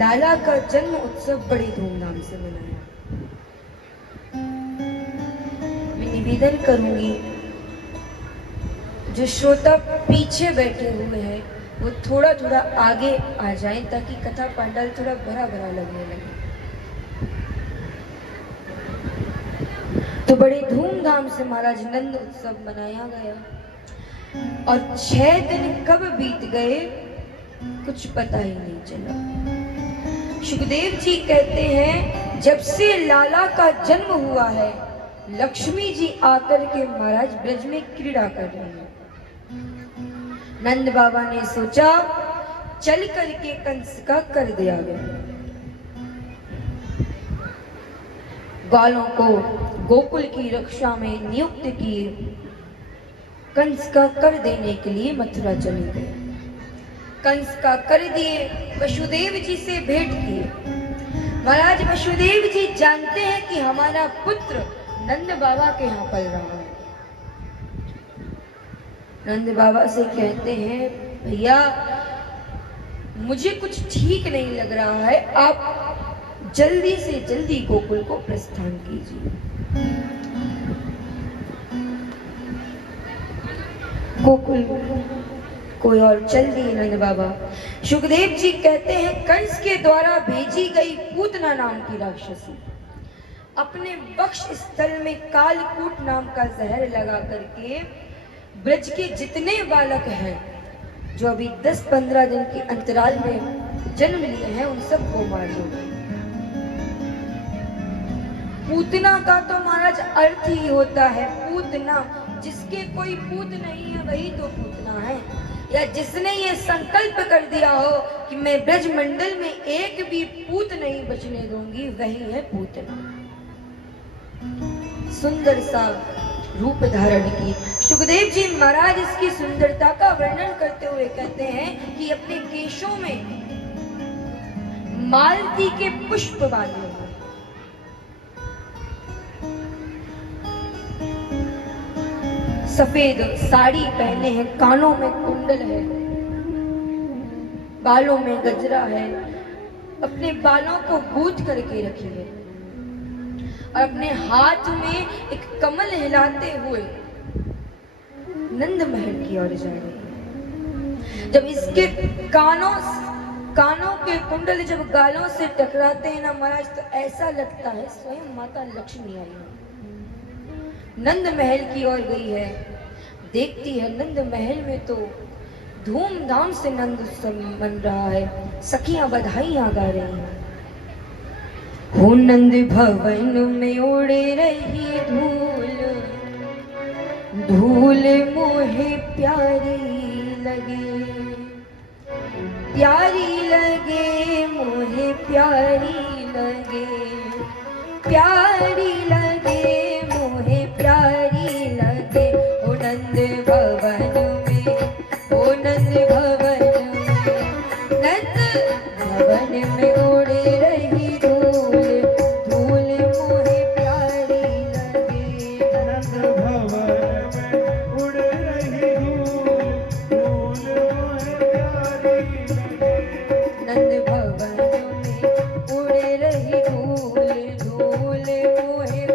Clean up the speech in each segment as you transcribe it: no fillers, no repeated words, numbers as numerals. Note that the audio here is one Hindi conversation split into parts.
लाला का जन्म उत्सव बड़े धूमधाम से मनाया। मैं निवेदन करूंगी जो श्रोता पीछे बैठे हुए हैं वो थोड़ा थोड़ा आगे आ जाएं ताकि कथा पांडाल थोड़ा भरा भरा लगने लगे। तो बड़े धूमधाम से महाराज नंद उत्सव मनाया गया और 6 दिन कब बीत गए कुछ पता ही नहीं चला। सुखदेव जी कहते हैं जब से लाला का जन्म हुआ है लक्ष्मी जी आकर के महाराज ब्रज में क्रीड़ा कर रहे हैं। नंद बाबा ने सोचा चल करके कंस का कर दिया गया। ग्वालों को गोकुल की रक्षा में नियुक्त किए, कंस का कर देने के लिए मथुरा चले गए। कंस का कर दिए, वसुदेव जी से भेंट किए। महाराज वसुदेव जी जानते हैं कि हमारा पुत्र नंद बाबा के यहाँ पल रहा है। नंद बाबा से कहते हैं भैया मुझे कुछ ठीक नहीं लग रहा है, आप जल्दी से जल्दी गोकुल को प्रस्थान कीजिए। गोकुल कोई और चल दिए नंद बाबा। सुखदेव जी कहते हैं कंस के द्वारा भेजी गई पूतना नाम की राक्षसी अपने वक्ष स्थल में कालकूट नाम का जहर लगा करके ब्रज के जितने बालक हैं जो अभी 10-15 दिन के अंतराल में जन्म लिए हैं उन सबको मार दो। पूतना का तो महाराज अर्थ ही होता है पूतना, जिसके कोई पूत नहीं है वही तो पूतना है, या जिसने ये संकल्प कर दिया हो कि मैं ब्रज मंडल में एक भी पूत नहीं बचने दूंगी वही है पूतना। सुंदर सा रूप धारण की। सुखदेव जी महाराज इसकी सुंदरता का वर्णन करते हुए कहते हैं कि अपने केशों में मालती के पुष्प बांधे हुए, सफेद साड़ी पहने हैं, कानों में कुंडल है, बालों में गजरा है, अपने बालों को गूंथ करके रखी है और अपने हाथ में एक कमल हिलाते हुए नंद महल की ओर जा रहे हैं। जब इसके कानों के कुंडल जब गालों से टकराते हैं ना महाराज तो ऐसा लगता है स्वयं माता लक्ष्मी आई है। नंद महल की ओर गई है, देखती है नंद महल में तो धूमधाम से नंद उत्सव मन रहा है, सखियां बधाइयां गा रही हैं। हो नंद भवन में उड़े रही धूल, धूल मोहे प्यारी लगे, प्यारी लगे मोहे प्यारी लगे, प्यारी लगे मोहे प्यारी लगे। ओ नंद भवन में, ओ नंद भवन में, नंद भवन में उड़े रही धूल, धूल मोहे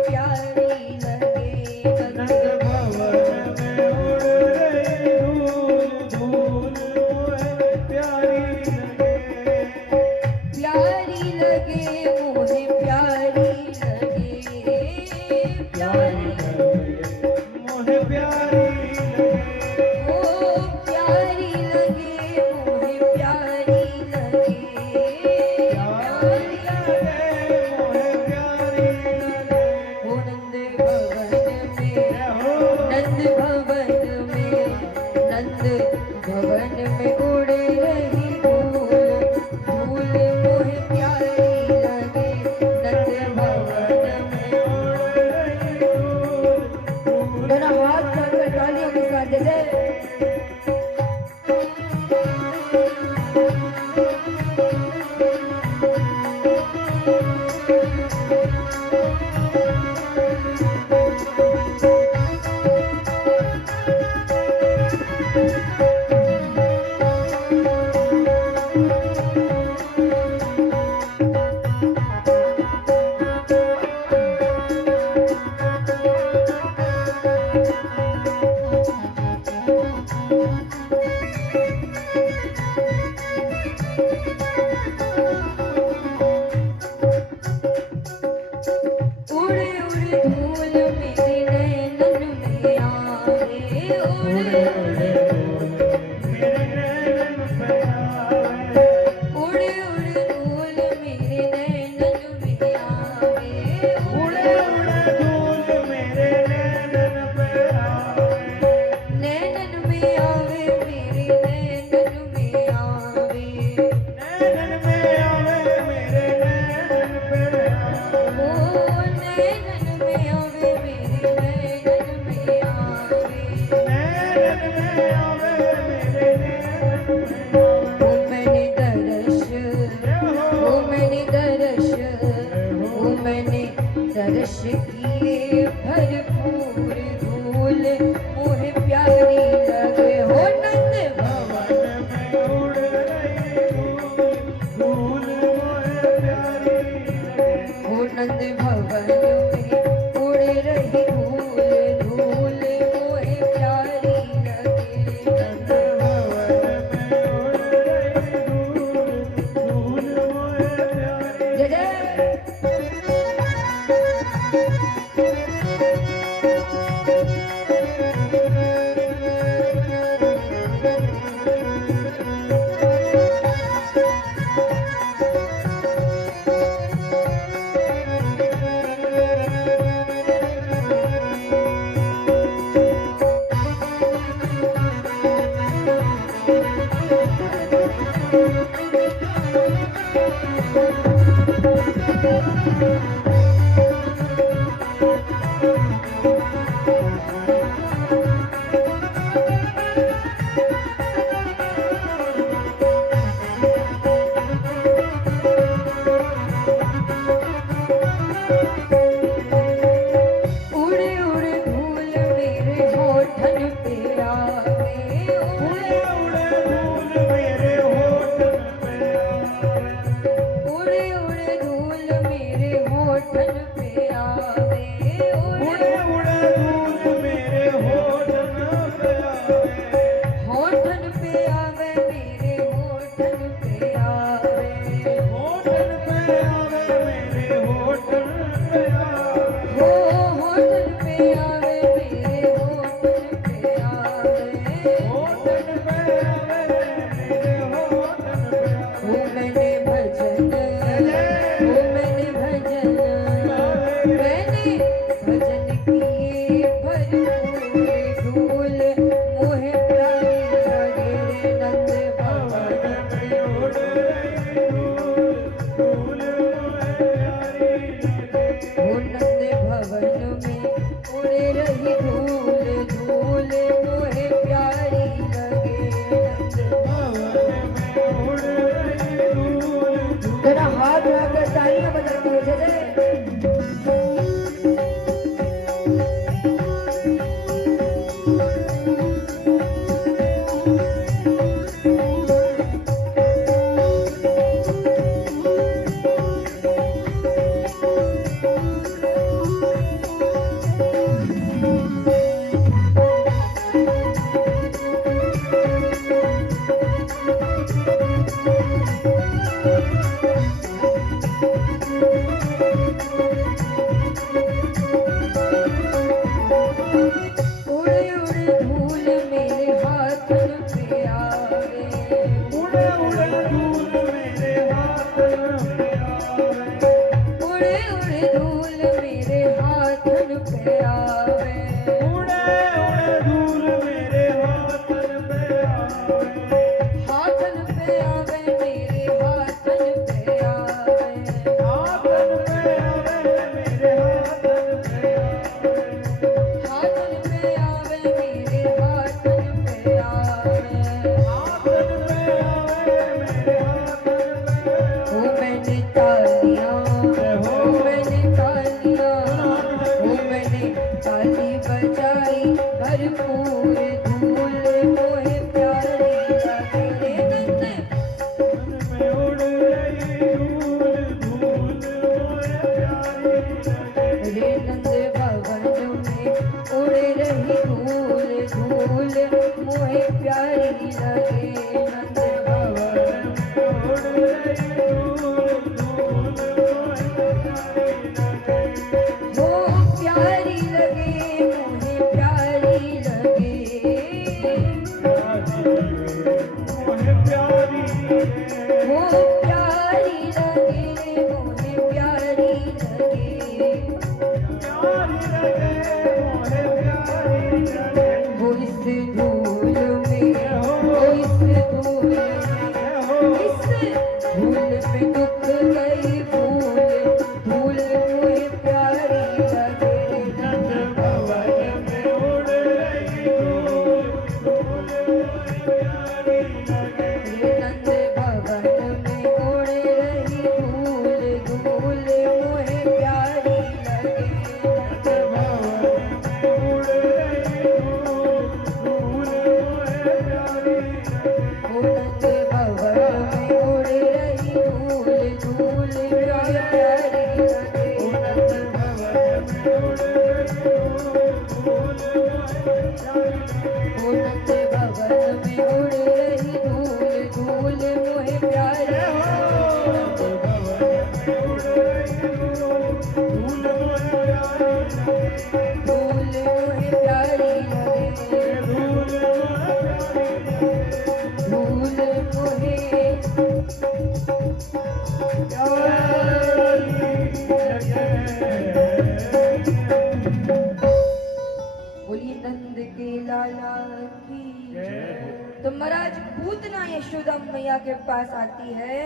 तो महाराज पूतना यशोदा मैया के पास आती है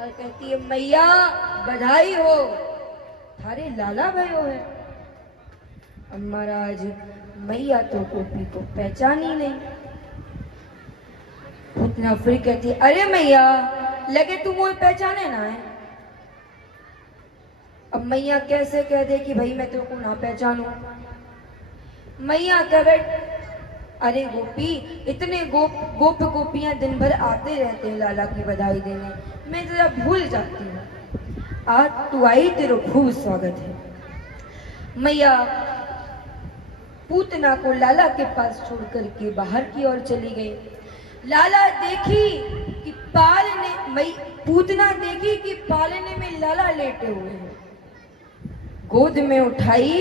और कहती है मैया बधाई हो, थारे लाला भयो है। अब महाराज मैया तो गोपी को पहचानी नहीं। पूतना फिर कहती है अरे मैया लगे तुम वो पहचाने ना है। अब मैया कैसे कह दे कि भाई मैं तेरे को ना पहचानू। मैया कह बैठ अरे गोपी इतने गोप गोपियां दिन भर आते रहते हैं लाला की बधाई देने, मैं जरा भूल जाती हूँ। आज तू आई तेरा खूब स्वागत है। मैया पूतना को लाला के पास छोड़ करके बाहर की ओर चली गई। लाला देखी कि पूतना देखी कि पालने में लाला लेटे हुए हैं, गोद में उठाई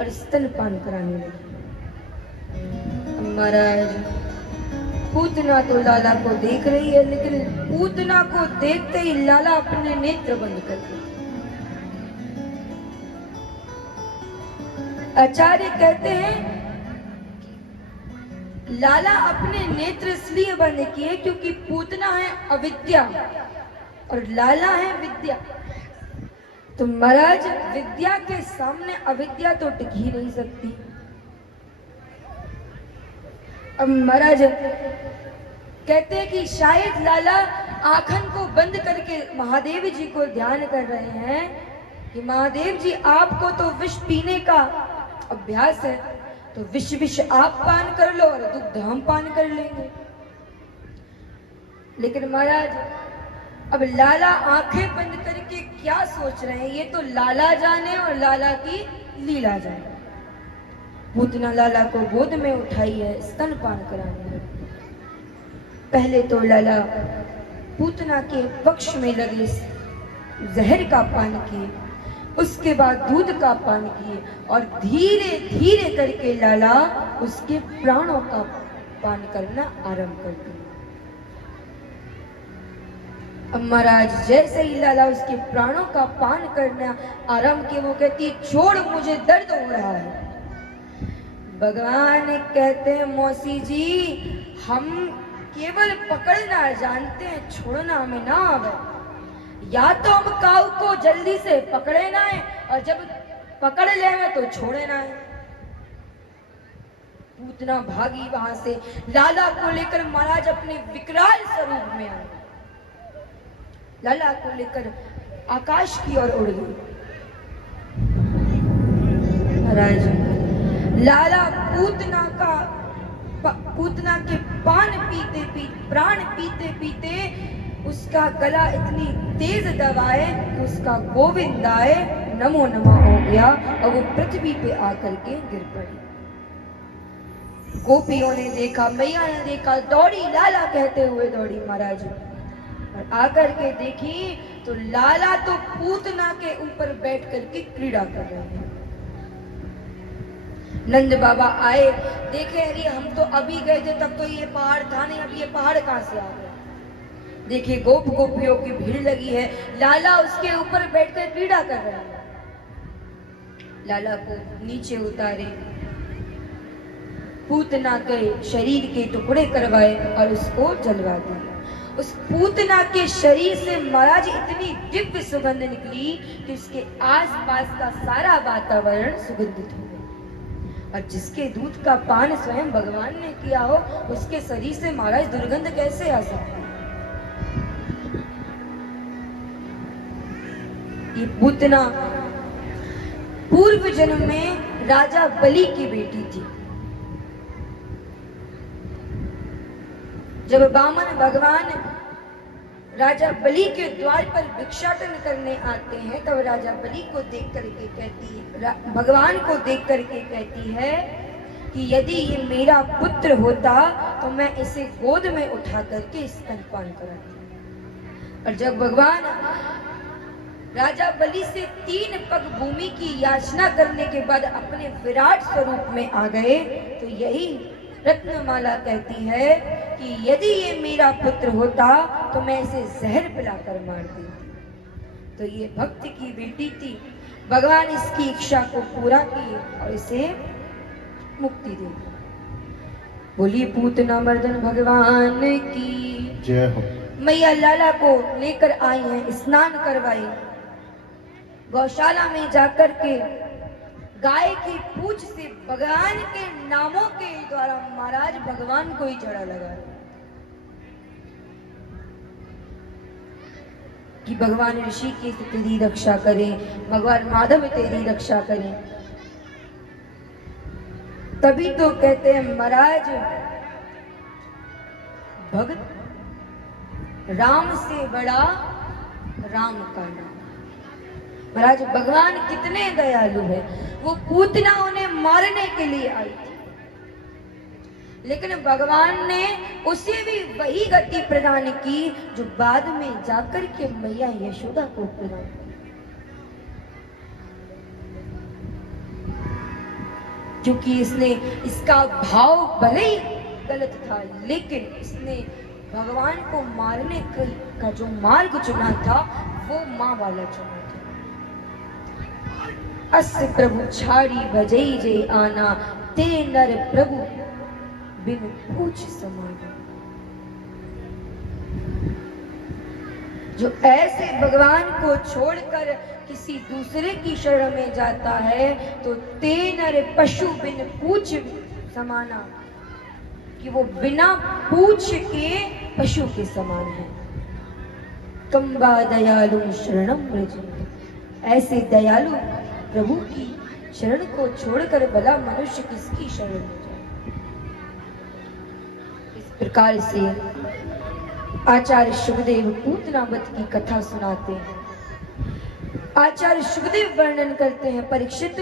और स्तनपान कराने लगी। महाराज पूतना तो लाला को देख रही है, लेकिन पूतना को देखते ही लाला अपने नेत्र बंद कर दिए। आचार्य कहते हैं लाला अपने नेत्र इसलिए बंद किए क्योंकि पूतना है अविद्या और लाला है विद्या। तो महाराज विद्या के सामने अविद्या तो टिक ही नहीं सकती। अब महाराज कहते हैं कि शायद लाला आंखन को बंद करके महादेव जी को ध्यान कर रहे हैं कि महादेव जी आपको तो विष पीने का अभ्यास है, तो विष आप पान कर लो और दुग्ध हम पान कर लेंगे। लेकिन महाराज अब लाला आंखें बंद करके क्या सोच रहे हैं ये तो लाला जाने और लाला की लीला जाने। पूतना लाला को गोद में उठाई है, स्तनपान कराने लगी। पहले तो लाला पूतना के पक्ष में लगे जहर का पान किए, उसके बाद दूध का पान किए और धीरे धीरे करके लाला उसके प्राणों का पान करना आरंभ कर दिया। अब महाराज जैसे ही लाला उसके प्राणों का पान करना आरंभ किए, वो कहती छोड़ मुझे दर्द हो रहा है। भगवान कहते हैं मौसी जी हम केवल पकड़ना जानते हैं, छोड़ना हमें ना आवे। या तो हम काऊ को जल्दी से पकड़े ना है और जब पकड़ ले तो छोड़े ना है। पूतना भागी वहां से, लाला को लेकर महाराज अपने विकराल स्वरूप में आए। लाला को लेकर आकाश की ओर उड़ गई। महाराज लाला पूतना के प्राण पीते पीते उसका गला इतनी तेज दबाए कि उसका गोविंदाय नमो नमः हो गया और वो पृथ्वी पे आकर के गिर पड़ी। गोपियों ने देखा, मैया ने देखा, दौड़ी लाला कहते हुए दौड़ी महाराज और आकर के देखी तो लाला तो पूतना के ऊपर बैठ करके क्रीड़ा कर रहे हैं। नंद बाबा आए, देखे अरे हम तो अभी गए थे तब तो ये पहाड़ था नहीं, अब ये पहाड़ कहां से आ गया। देखिए गोपियों की भीड़ लगी है, लाला उसके ऊपर बैठकर क्रीड़ा कर रहे हैं। लाला को नीचे उतारे, पूतना के शरीर के टुकड़े करवाए और उसको जलवा दिया। उस पूतना के शरीर से महाराज इतनी दिव्य सुगंध निकली कि उसके आसपास का सारा वातावरण सुगंधित हो गया। और जिसके दूध का पान स्वयं भगवान ने किया हो उसके शरीर से महाराज दुर्गंध कैसे आ सकती है। ये पूतना पूर्व जन्म में राजा बलि की बेटी थी। जब बामन भगवान राजा बलि के द्वार पर भिक्षाटन करने आते हैं तब राजा बलि को देख करके कहती है, भगवान को देख करके कहती है कि यदि ये मेरा पुत्र होता तो मैं इसे गोद में उठा करके स्तनपान कराती। और जब भगवान राजा बलि से 3 पग भूमि की याचना करने के बाद अपने विराट स्वरूप में आ गए तो यही रत्नमाला कहती है कि यदि ये मेरा पुत्र होता तो मैं इसे जहर पिलाकर मार देती। तो ये भक्त की बेटी थी, भगवान इसकी इच्छा को पूरा किए और इसे मुक्ति दे दी। बोलिए पूतना मर्दन भगवान की जय हो। मैया लाला को लेकर आई हैं, स्नान करवाई। गौशाला में जाकर के गाय की पूंछ से भगवान के नामों के द्वारा महाराज भगवान को ही जड़ा लगा कि भगवान ऋषि की तेरी रक्षा करें, भगवान माधव तेरी रक्षा करें। तभी तो कहते हैं महाराज भगत राम से बड़ा राम का नाम। महाराज भगवान कितने दयालु है। वो पूतना उन्हें मारने के लिए आई थी, लेकिन भगवान ने उसे भी वही गति प्रदान की जो बाद में जाकर के मैया यशोदा को प्रदान की। क्योंकि इसने इसका भाव भले ही गलत था, लेकिन इसने भगवान को मारने का जो मार्ग चुना था वो माँ वाला चुना था। अस प्रभु छाड़ी भजई जे आना, ते नर प्रभु बिन पूछ समाना। जो ऐसे भगवान को छोड़कर किसी दूसरे की शरण में जाता है तो ते नर पशु बिन पूछ समाना, कि वो बिना पूछ के पशु के समान है। कंबा दयालु शरणम व्रज, ऐसे दयालु प्रभु की शरण को छोड़कर भला मनुष्य किसकी शरण में जाए। इस प्रकार से आचार्य शुकदेव पूतनावत की कथा सुनाते हैं। आचार्य शुकदेव वर्णन करते हैं, परीक्षित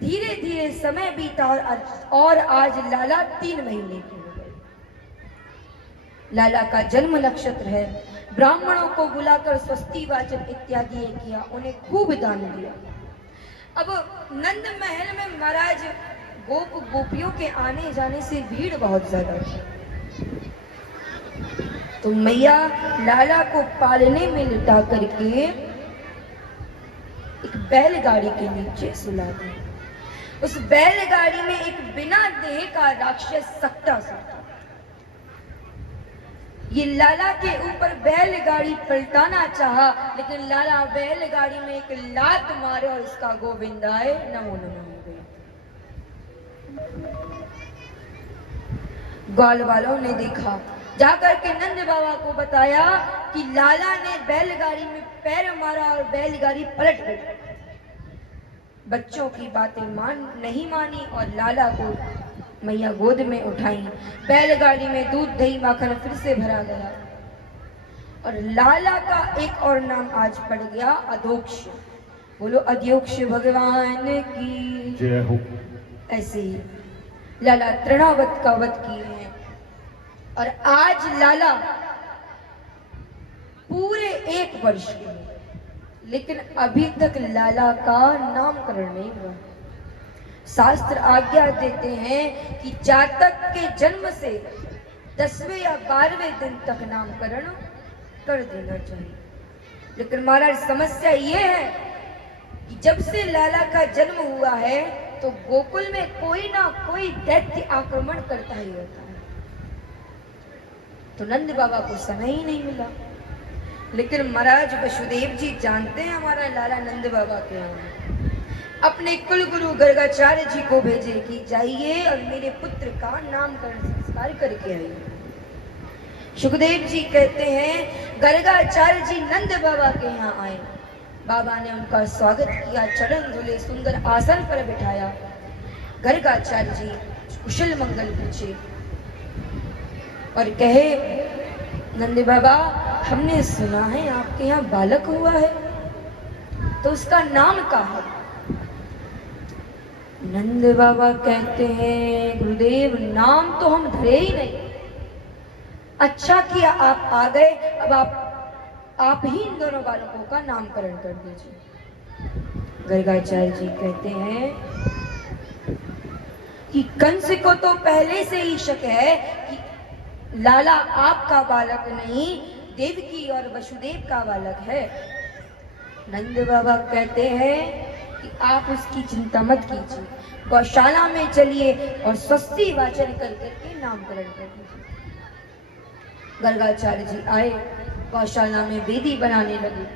धीरे धीरे समय बीता और आज लाला 3 महीने के हो गए। लाला का जन्म नक्षत्र है। ब्राह्मणों को बुलाकर स्वस्ति वाचन इत्यादि किया, उन्हें खूब दान दिया। अब नंद महल में महाराज गोप गोपियों के आने जाने से भीड़ बहुत ज्यादा थी, तो मैया लाला को पालने में लिटा करके एक बैलगाड़ी के नीचे सुला दी। उस बैलगाड़ी में एक बिना देह का राक्षस सकता सकता, ये लाला के ऊपर बैलगाड़ी पलटाना चाहा, लेकिन लाला बैलगाड़ी में एक लात मारे और इसका गोविंदाय नमो नमः हो गया। ग्वाल वालों ने देखा, जाकर के नंद बाबा को बताया कि लाला ने बैलगाड़ी में पैर मारा और बैलगाड़ी पलट गई। बच्चों की बातें नहीं मानी और लाला को मैया गोद में उठाई। बैलगाड़ी में दूध दही माखन फिर से भरा गया और लाला का एक और नाम आज पड़ गया, अधोक्ष। बोलो अधोक्ष भगवान की जय हो। ऐसे ही लाला तृणावत का वध किए हैं और आज लाला पूरे 1 वर्ष के, लेकिन अभी तक लाला का नामकरण नहीं हुआ। शास्त्र आज्ञा देते हैं कि जातक के जन्म से 10वें या 12वें दिन तक नामकरण कर देना चाहिए, लेकिन महाराज समस्या ये है कि जब से लाला का जन्म हुआ है तो गोकुल में कोई ना कोई दैत्य आक्रमण करता ही रहता है, तो नंद बाबा को समय ही नहीं मिला। लेकिन महाराज वसुदेव जी जानते हैं हमारा लाला नंद बाबा के यहाँ अपने कुल गुरु गर्गाचार्य जी को भेजे कि जाइए और मेरे पुत्र का नामकरण संस्कार करके आइए। सुखदेव जी कहते हैं गर्गाचार्य जी नंद बाबा के यहाँ आए। बाबा ने उनका स्वागत किया, चरण धुले, सुंदर आसन पर बिठाया। गर्गाचार्य जी कुशल मंगल पूछे और कहे, नंद बाबा हमने सुना है आपके यहाँ बालक हुआ है, तो उसका नाम क्या है? नंद बाबा कहते हैं, गुरुदेव नाम तो हम धरे ही नहीं। अच्छा किया आप आ गए, अब आप ही इन दोनों बालकों का नामकरण कर दीजिए। गर्गाचार्य जी कहते हैं कि कंस को तो पहले से ही शक है कि लाला आपका बालक नहीं, देवकी और वसुदेव का बालक है। नंद बाबा कहते हैं कि आप उसकी चिंता मत कीजिए, गौशाला में चलिए और स्वस्ति वाचन कर करके नामकरण कर दीजिए। गर्गाचार्य जी आए, गौशाला में वेदी बनाने लगे।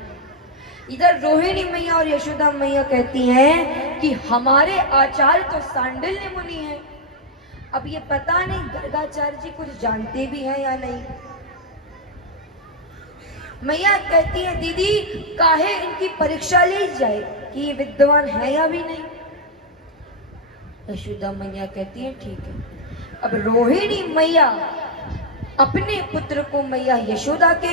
इधर रोहिणी मैया और यशोदा मैया कहती हैं कि हमारे आचार्य तो सांडिल्य मुनि हैं। अब ये पता नहीं गर्गाचार्य जी कुछ जानते भी हैं या नहीं। मैया कहती है दीदी काहे इनकी परीक्षा ली जाए कि ये विद्वान है या भी नहीं। यशोदा मैया कहती है ठीक है। अब रोहिणी मैया अपने पुत्र को मैया यशोदा के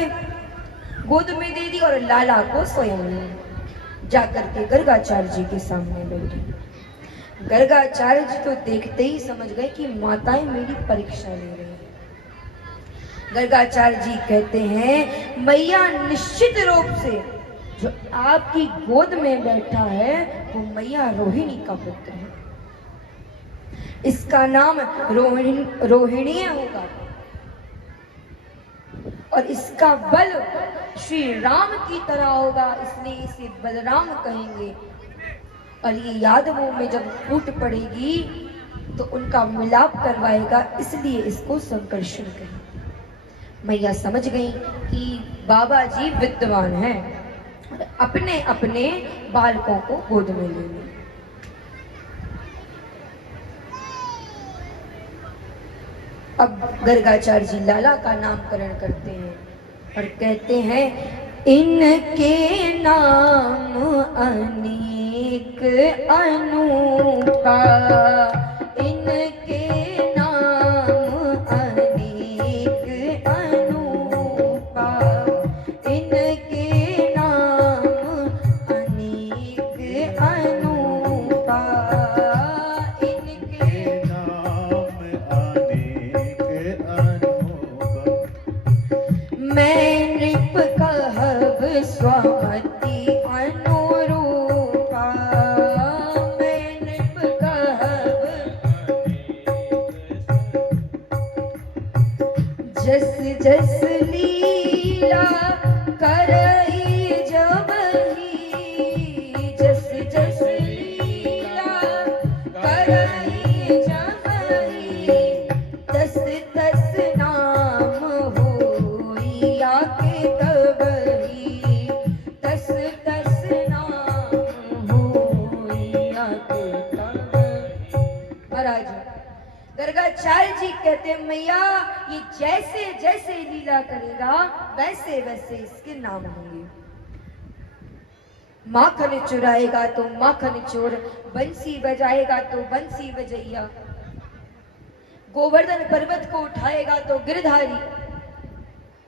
गोद में दे दी और लाला को स्वयं जाकर के गर्गाचार्य जी के सामने बैठी। गर्गाचार्य जी तो देखते ही समझ गए कि माताएं मेरी परीक्षा ले रही हैं। गर्गाचार्य जी कहते हैं मैया निश्चित रूप से जो आपकी गोद में बैठा है वो मैया रोहिणी का पुत्र है। इसका नाम रोहिणी होगा और इसका बल श्री राम की तरह होगा, इसलिए इसे बलराम कहेंगे। और ये यादवों में जब फूट पड़ेगी तो उनका मिलाप करवाएगा, इसलिए इसको संकर्षण कहेंगे। मैया समझ गई कि बाबा जी विद्वान हैं और अपने अपने बालकों को गोद में ले लें। अब गर्गाचार्य जी लाला का नामकरण करते हैं और कहते हैं इनके नाम अनेक अनूपा, इनके नाम अनेक अनूपा, इनके नाम अनेक अनूपा, इनके नाम अनेक अनूपा। मैं नृप कहब स्वामति अनुरूपा, मैं नृप कहब जस जस लीला करई जबहि, जस जस लीला करई जबहि, तस तस नाम होई आके तबहि, तस तस नाम होई आके तबहि। महाराज गर्गाचार्य जी कहते हैं मैया ये जैसे जैसे लीला करेगा वैसे वैसे इसके नाम होंगे। माखन चुराएगा तो माखन चोर, बंसी बजाएगा तो बंसी बजैया, गोवर्धन पर्वत को उठाएगा तो गिरधारी,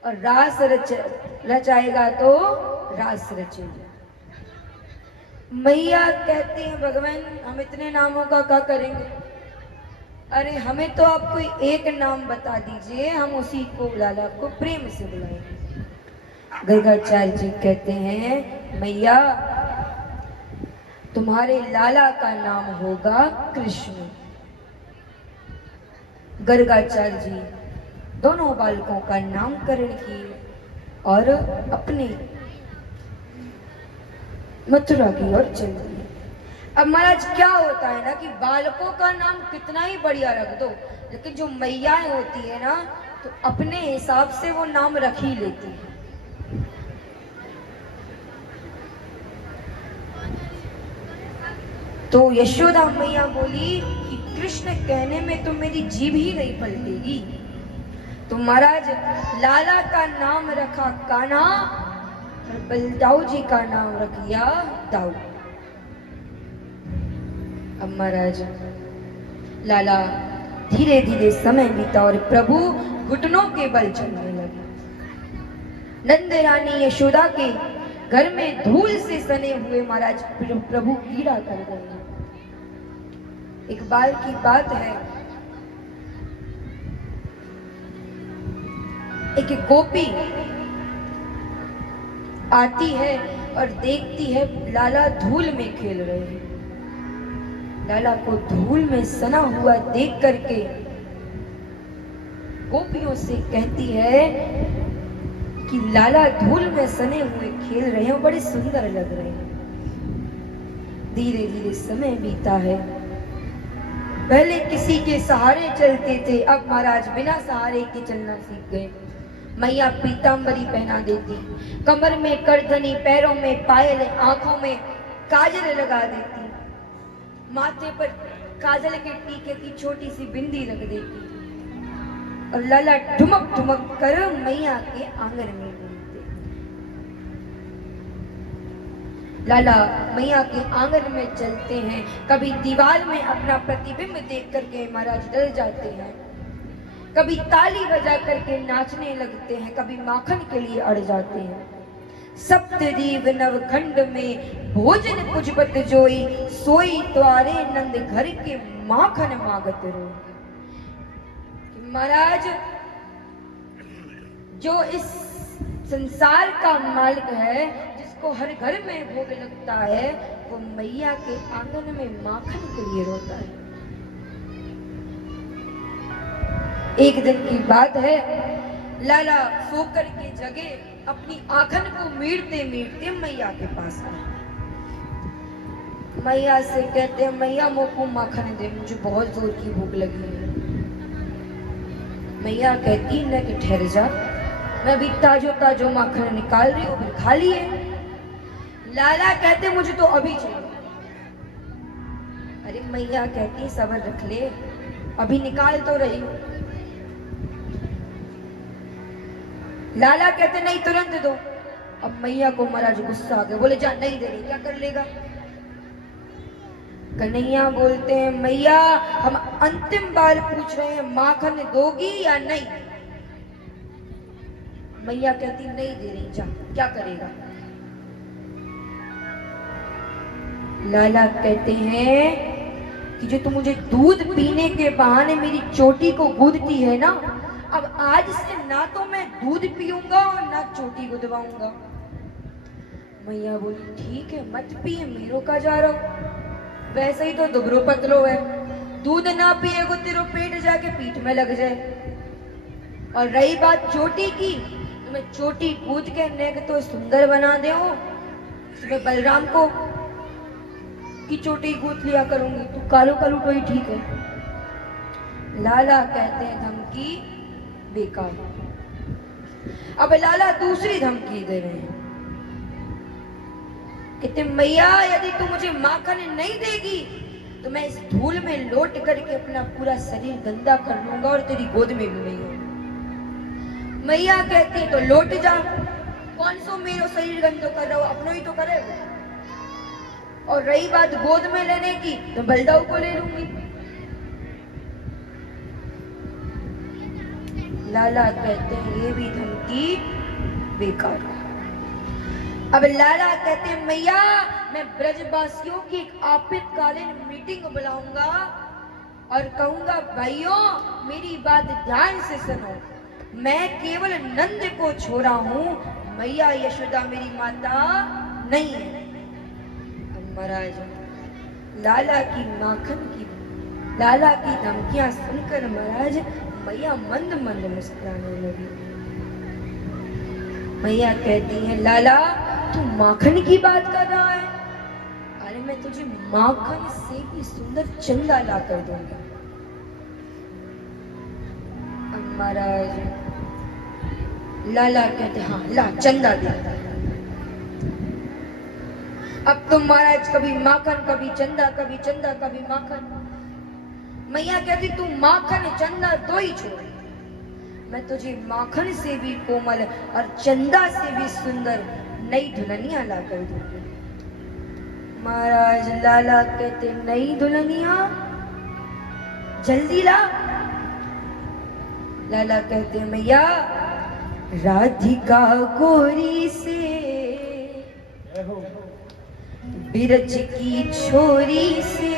और रास रचाएगा तो रास रचैया। मैया कहते हैं भगवान हम इतने नामों का क्या करेंगे। अरे हमें तो आप कोई एक नाम बता दीजिए, हम उसी को लाला को प्रेम से बुलाएंगे। गर्गाचार्य जी कहते हैं मैया तुम्हारे लाला का नाम होगा कृष्ण। गर्गाचार्य जी दोनों बालकों का नामकरण किए और अपने मथुरा की ओर चल दिए। अब महाराज क्या होता है ना कि बालकों का नाम कितना ही बढ़िया रख दो, लेकिन जो मैयाएं होती है ना तो अपने हिसाब से वो नाम रख ही लेती है। तो यशोदा मैया बोली कि कृष्ण कहने में तो मेरी जीभ ही नहीं पलटेगी। तो महाराज लाला का नाम रखा कान्हा और बलदाऊ जी का नाम रख लिया दाऊ। अब महाराज लाला धीरे धीरे समय बीता और प्रभु घुटनों के बल चलने लगे। नंद रानी यशोदा के घर में धूल से सने हुए महाराज प्रभु पीड़ा कर गए। एक बार की बात है, एक गोपी आती है और देखती है लाला धूल में खेल रहे हैं। लाला को धूल में सना हुआ देख करके गोपियों से कहती है कि लाला धूल में सने हुए खेल रहे हैं, बड़े सुंदर लग रहे हैं। धीरे धीरे समय बीता है। पहले किसी के सहारे चलते थे, अब महाराज बिना सहारे के चलना सीख गए। मैया पीतांबरी पहना देती, कमर में करधनी, पैरों में पायल, आंखों में काजल लगा देती, माथे पर काजल के टीके की छोटी सी बिंदी रख देती और लाला ठुमक ठुमक कर मैया के आंगन में घूमते। लाला मैया के आंगन में चलते हैं, कभी दीवार में अपना प्रतिबिंब देख करके महाराज डर जाते हैं, कभी ताली बजा करके नाचने लगते हैं, कभी माखन के लिए अड़ जाते हैं। सप्तदीव नवखंड में भोजन पुजपत जोई, सोई द्वारे नंद घर के माखन मागत रोई। महाराज जो इस संसार का मालिक है, जिसको हर घर में भोग लगता है, वो मैया के आंगन में माखन के लिए रोता है। एक दिन की बात है, लाला सोकर के जगे अपनी आंखन को मीटते मीटते मैया के पास आए। मैया से कहते हैं, मैया मोको माखन दे, मुझे बहुत जोर की भूख लगी है। मैया कहती न कि ठहर जा, मैं अभी ताजो ताजो माखन निकाल रही हूँ, फिर खा लिए। लाला कहते मुझे तो अभी चाहिए। अरे मैया कहती सब्र रख ले, अभी निकाल तो रही हूँ। लाला कहते नहीं तुरंत दो। अब मैया को महाराज गुस्सा आ गया, बोले जा नहीं दे रही, क्या कर लेगा। कन्हैया बोलते हैं, मैया हम अंतिम बार पूछ रहे हैं, माखन दोगी या नहीं। मैया कहती नहीं दे रही, जा क्या करेगा। लाला कहते हैं कि जो तुम मुझे दूध पीने के बहाने मेरी चोटी को गूंदती है ना, अब आज से ना तो मैं दूध पीऊंगा और ना चोटी गुदवाऊंगा। मैया बोली ठीक है मत पिए, मेरो का जा रहा हूं, वैसे ही तो दुबरो पतलो है, दूध ना पिएगो तेरो पेट जाके पीठ में लग जाए। और रही बात चोटी की, तो मैं चोटी गूंद के नेक तो सुंदर बना दे, मैं बलराम को की चोटी गूंद लिया करूंगी, तू कालो कालू तो ही ठीक है। लाला कहते हैं धमकी बेकार। अब लाला दूसरी धमकी दे रहे हैं, कहते मैया यदि तू मुझे माखन नहीं देगी तो मैं इस धूल में लौट करके अपना पूरा शरीर गंदा कर लूंगा और तेरी गोद में भी नहीं होगा। मैया कहती है तो लौट जा, कौन सो मेरो शरीर गंदो कर रहा हो, अपनो ही तो करेगा। और रही बात गोद में लेने की, तो बलदाऊ को ले लूंगी। लाला कहते हैं ये भी धमकी बेकार। अब लाला कहते हैं मैया मैं ब्रजवासियों की एक आपातकालीन मीटिंग बुलाऊंगा और कहूंगा भाइयों मेरी बात ध्यान से सुनो, मैं केवल नंद को छोड़ा हूं, मैया यशोदा मेरी माता नहीं है। महाराज लाला की माखन की लाला की धमकियां सुनकर महाराज मैया मंद मंद मुस्कुराने लगी। मैया कहती है लाला तू माखन की बात कर रहा है, अरे मैं तुझे माखन से भी सुंदर चंदा ला कर दूंगा। महाराज लाला कहते हाँ ला चंदा दे। अब तुम महाराज कभी माखन कभी चंदा, कभी चंदा कभी माखन। मैया कहती तू माखन चंदा दो ही छोड़, मैं तुझे माखन से भी कोमल और चंदा से भी सुंदर नई दुल्हनिया ला कर दूंगी। महाराज लाला कहते नई दुल्हनिया जल्दी ला। लाला कहते मैया राधिका गोरी से बिरज की छोरी से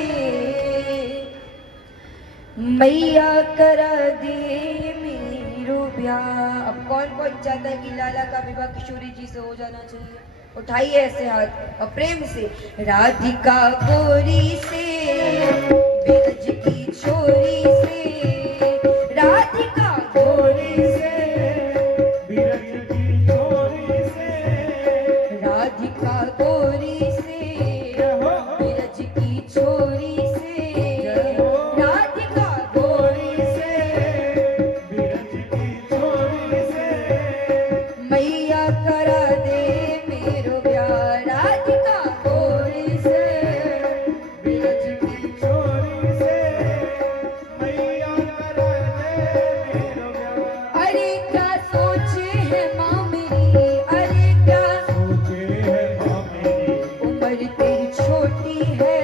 मैया करा दे मेरो ब्याह। अब कौन कौन चाहता है कि लाला का विवाह किशोरी जी से हो जाना चाहिए, उठाइए ऐसे हाथ और प्रेम से। राधिका गोरी से बिरज की छोरी से, राधिका गोरी से बिरज की छोरी से, राधिका गोरी से बिरज की छोरी से, राधिका गोरी से बिरज की छोरी से। ब्याह राधिका गोरी से, बिरज की छोरी से मैया करा दे मेरो ब्याह। अरे क्या सोचे है माँ मेरी, अरे क्या सोचे है माँ मेरी, उम्र तेरी छोटी है,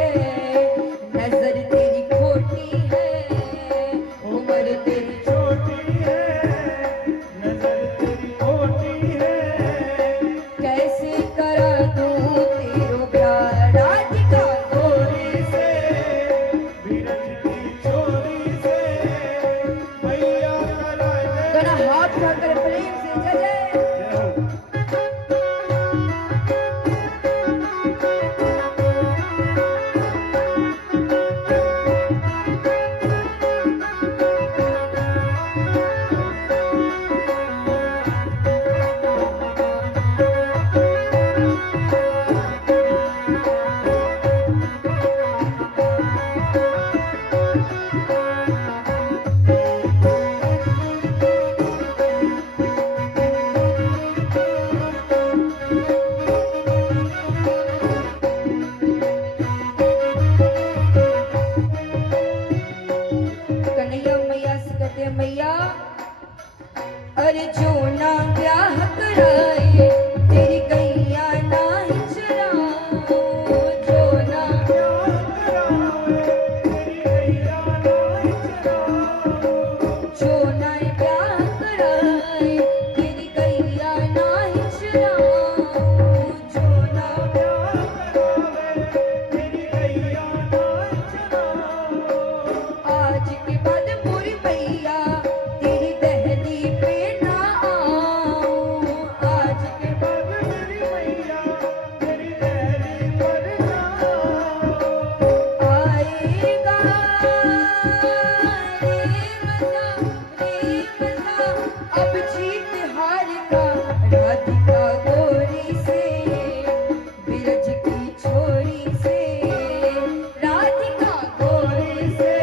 नजर तेरी खोटी है, उम्र तेरी छोटी है नजर तेरी खोटी है। कैसे करा दूं तेरो ब्याह राधिका गोरी से, बिरज की छोरी से मैया करा दे। दोनों हाथ उठाकर प्रेम से जय जय। जय हो। कन्हैया मैया से कहते हैं मैया, अरे जो ना ब्याह कराए तेरी गैया ना ही चराओ, जो ना जो ना ब्याह कराए तेरी गैया ना ही चराओ, जो ना आज के बाद मोरी मैया तेरी दहली पे ना आओ, आज के आएगा रे मजा, अब जीत हार का राधिका गोरी से, बिरज की छोरी से, राधिका गोरी से,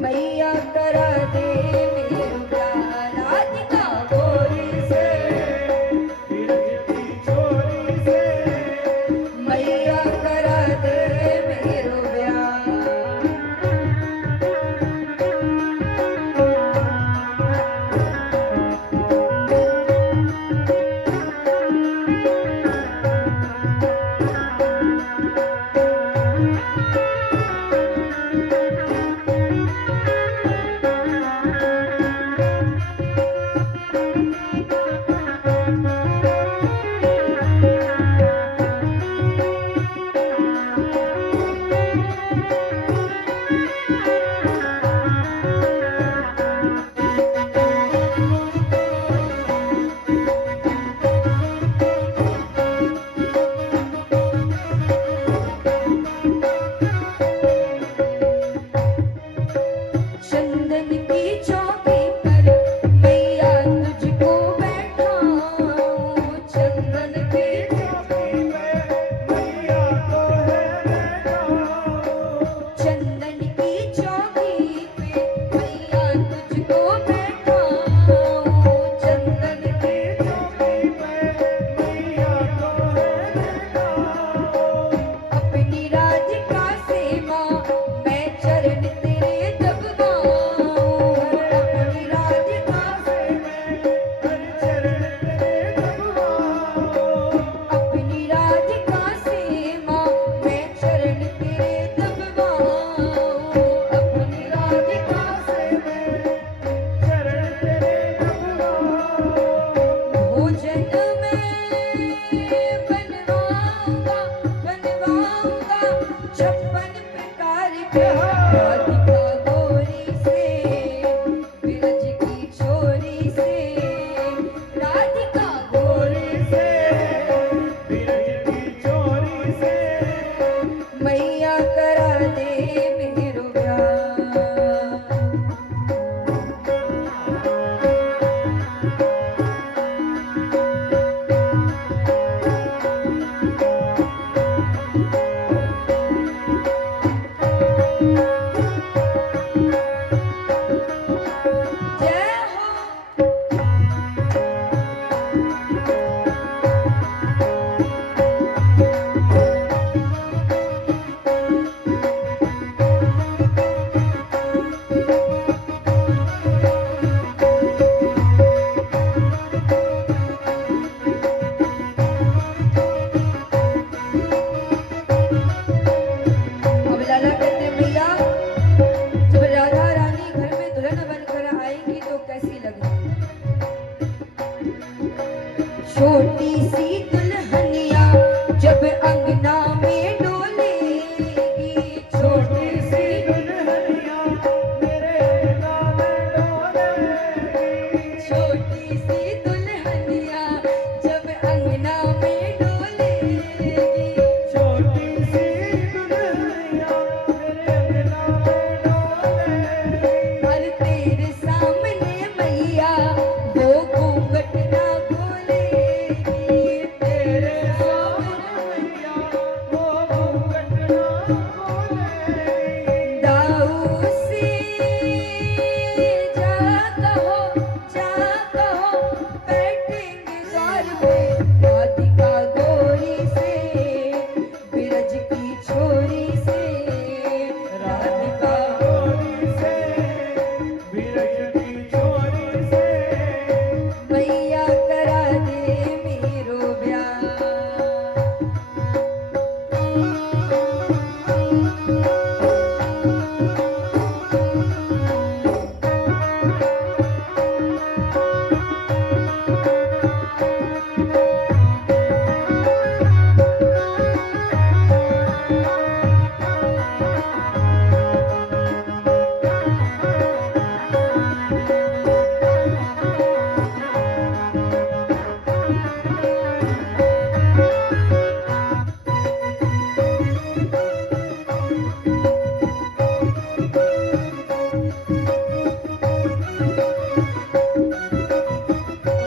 मैया करा दे मेरो ब्याह राधिका गोरी से, मैया करा दे मेरो ब्याह। चंदन की चौकी पर मैया तुझको बैठाऊं, चंदन की चंदन की चौकी पे मैया तुझको बैठाऊं, चंदन की अपनी राधिका से माँ मैं चरण तेरे दबवाऊं, अपनी राधिका से अपनी राधिका से माँ मैं चरण तेरे दबवाऊं, अपनी राधिका से भोजन में बनवाऊंगा बनवाऊंगा 56 प्रकार के राधिका गोरी से, बिरज की छोरी से, राधिका गोरी से, मैया करा दे मेरो ब्याह। छोटी सी दुल्हनिया जब अंगना में डोलेगी, छोटी सी दुल्हनिया मेरे नाम डोलेगी। छोटी सी दुल्हनिया जब अंगना में डोलेगी, छोटी सी दुल्हनिया मेरे नाम डोलेगी। और तेरे सामने मैया वो घूंघट ना खोलेगी, तेरे सामने मैया वो घूंघट ना खोलेगी। दाऊ से जा कहो बैठेंगे द्वार पे, राधिका गोरी से बिरज की छोरी से, राधिका गोरी से बिरज की छोरी से मैया करा दे मेरो ब्याह।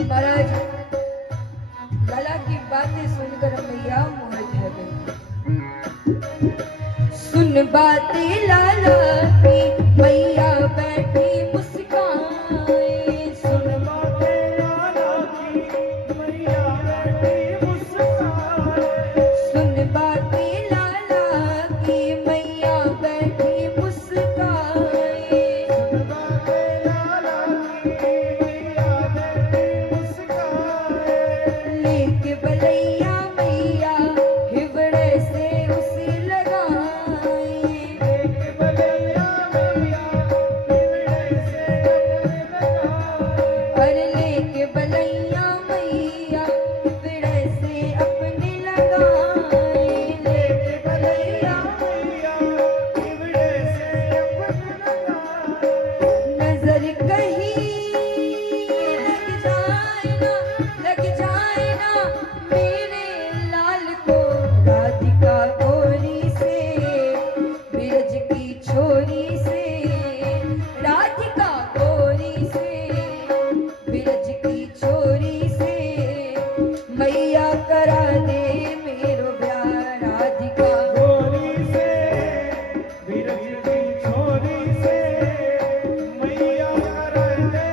महाराज लाला की बातें सुनकर मैया मोहित हो गई। सुन बातें लाला की मैया बैठी मुस्काए, सुन बातें लाला की मैया बैठी मुस्काए। सुन बातें लाला की मैया बैठी मुस्काए, बातें लाला की मैया बैठी मुस्काए। लेके बलैया मैया हिवड़े से उसे लगाए, एक बलैया मैया हिवड़े से अपने लगाए। और लेके बलैया मैया हिवड़े से अपने लगाए, लेके बलैया मैया हिवड़े से अपने लगाए। नजर कहीं लग जाए ना मेरे लाल को, राधिका गोरी से बिरज की छोरी से, राधिका गोरी से बिरज की छोरी से मैया करा दे मेरो ब्याह, राधिका गोरी से बिरज की छोरी से मैया करा दे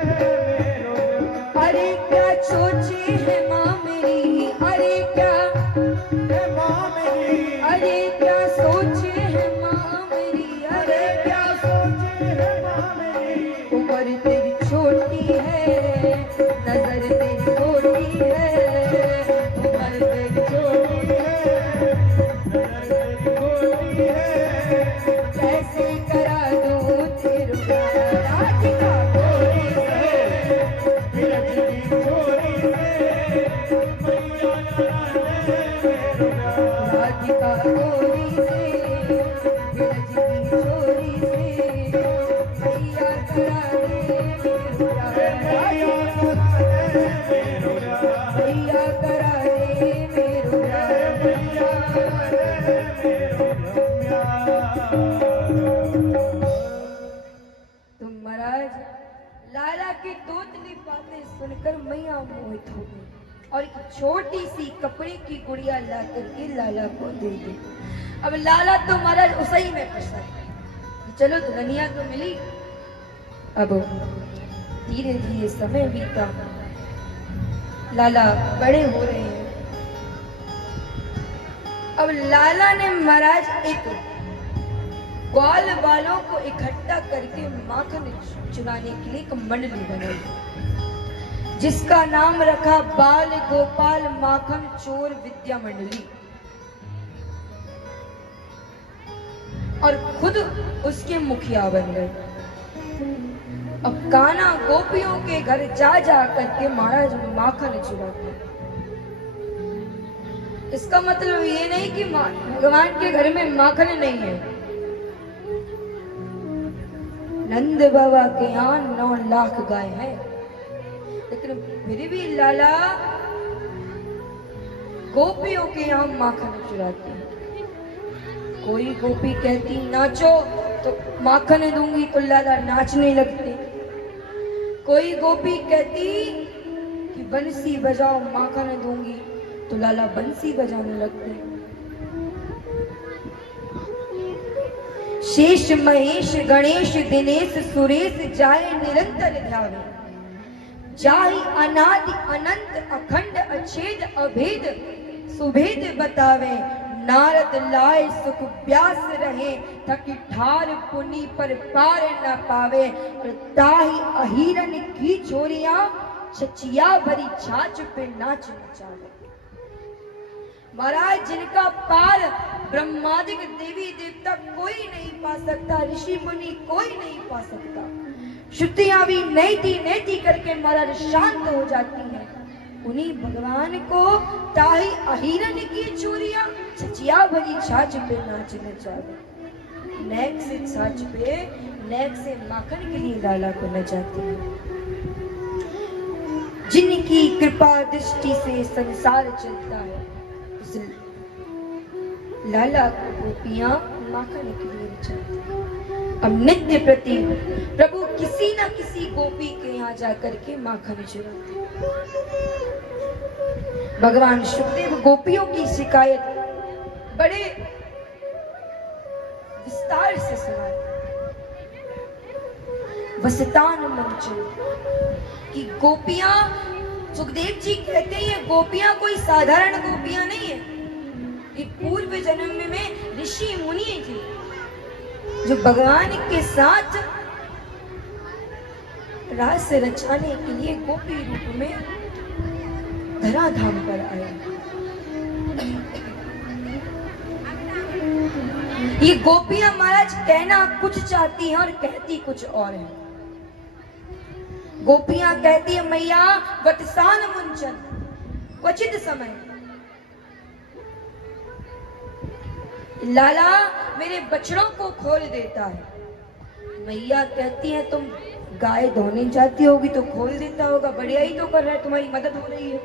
मेरो ब्याह। अरे क्या सोचे है माँ मेरी, अरे क्या, हे माँ मेरी, अरे क्या सोचे है माँ मेरी, अरे अरे क्या सोचे है माँ मेरी। उम्र तेरी छोटी है, नजर तेरी छोटी है, उम्र तेरी छोटी छोटी है नजर तेरी गोरी है। कैसे करा दूँ तेरे प्यार, राधिका गोरी से, बिरज की छोरी से मैया करा दे मेरो ब्याह। राधिका गोरी से बिरज की छोरी से मैया करा दे मेरो प्यार, मैया करा दे मेरो ब्याह। मैया करा दे मेरो प्यार। तुम महाराज लाला की तोतली बातें सुनकर मैया मोहित हो गई और एक छोटी सी कपड़े की गुड़िया ला करके लाला को दे दी। अब लाला तो महाराज उसी में फंसा, चलो दुल्हनिया तो मिली। अब धीरे धीरे समय बीता, लाला बड़े हो रहे हैं। अब लाला ने महाराज एक ग्वाल वालों को इकट्ठा करके माखन चुराने के लिए एक मंडली बनाई, जिसका नाम रखा बाल गोपाल माखन चोर विद्या मंडली, और खुद उसके मुखिया बन गए। अब कान्हा गोपियों के घर जा जा करके महाराज माखन चुराते, इसका मतलब ये नहीं कि भगवान के घर में माखन नहीं है। नंद बाबा के यहाँ 9 लाख गाय है, लेकिन फिर भी लाला गोपियों के यहाँ माखन चुराती है। कोई गोपी कहती नाचो तो माखन दूंगी, तो लाला नाचने लगते। कोई गोपी कहती कि बंसी बजाओ माखन दूंगी, तो लाला बंसी बजाने लगते। शेष महेश गणेश दिनेश सुरेश जाए निरंतर ध्यावे, जाहि अनादि अनंत अखंड अछेद अभेद सुभेद बतावे। नारद लाए सुख व्यास रहे, थकी ठार पुनि पर पार न पावे। और ताहि अहिरन की छोरियां, छचिया भरी छाछ पे नाच नचावे। महाराज जिनका पार ब्रह्मादिक देवी देवता कोई नहीं पा सकता, ऋषि मुनि कोई नहीं पा सकता। श्रुतियां भी नैति नैति करके महाराज शांत हो जाती हैं। उन्हीं भगवान को ताही अहिरन की चूड़ियां, छचिया भरी छाछ पे नाच नचावे। नेक से छाछ पे, नेक से माखन के लिए लाला को नचाती है। जिनकी कृपा दृष्टि से संसार चलता है, उस लाला को गोपियां माखन के लिए नचाती है। अब नित्य प्रति प्रभु किसी ना किसी गोपी के यहाँ जाकर के माखन चुराते। भगवान सुखदेव गोपियों की शिकायत बड़े विस्तार से सुनाते। वसतान मंचन कि गोपियां, सुखदेव जी कहते हैं ये गोपियां कोई साधारण गोपियां नहीं है। ये पूर्व जन्म में ऋषि मुनि थे जो भगवान के साथ रास रचाने के लिए गोपी रूप में धराधाम पर आए। ये गोपियां महाराज कहना कुछ चाहती हैं और कहती कुछ और है। गोपियां कहती है मैया वटसान मुंचन, क्वचित समय लाला मेरे बछड़ों को खोल देता है। मैया कहती है तुम गाय धोने जाती होगी तो खोल देता होगा, बढ़िया ही तो कर रहा है, तुम्हारी मदद हो रही है।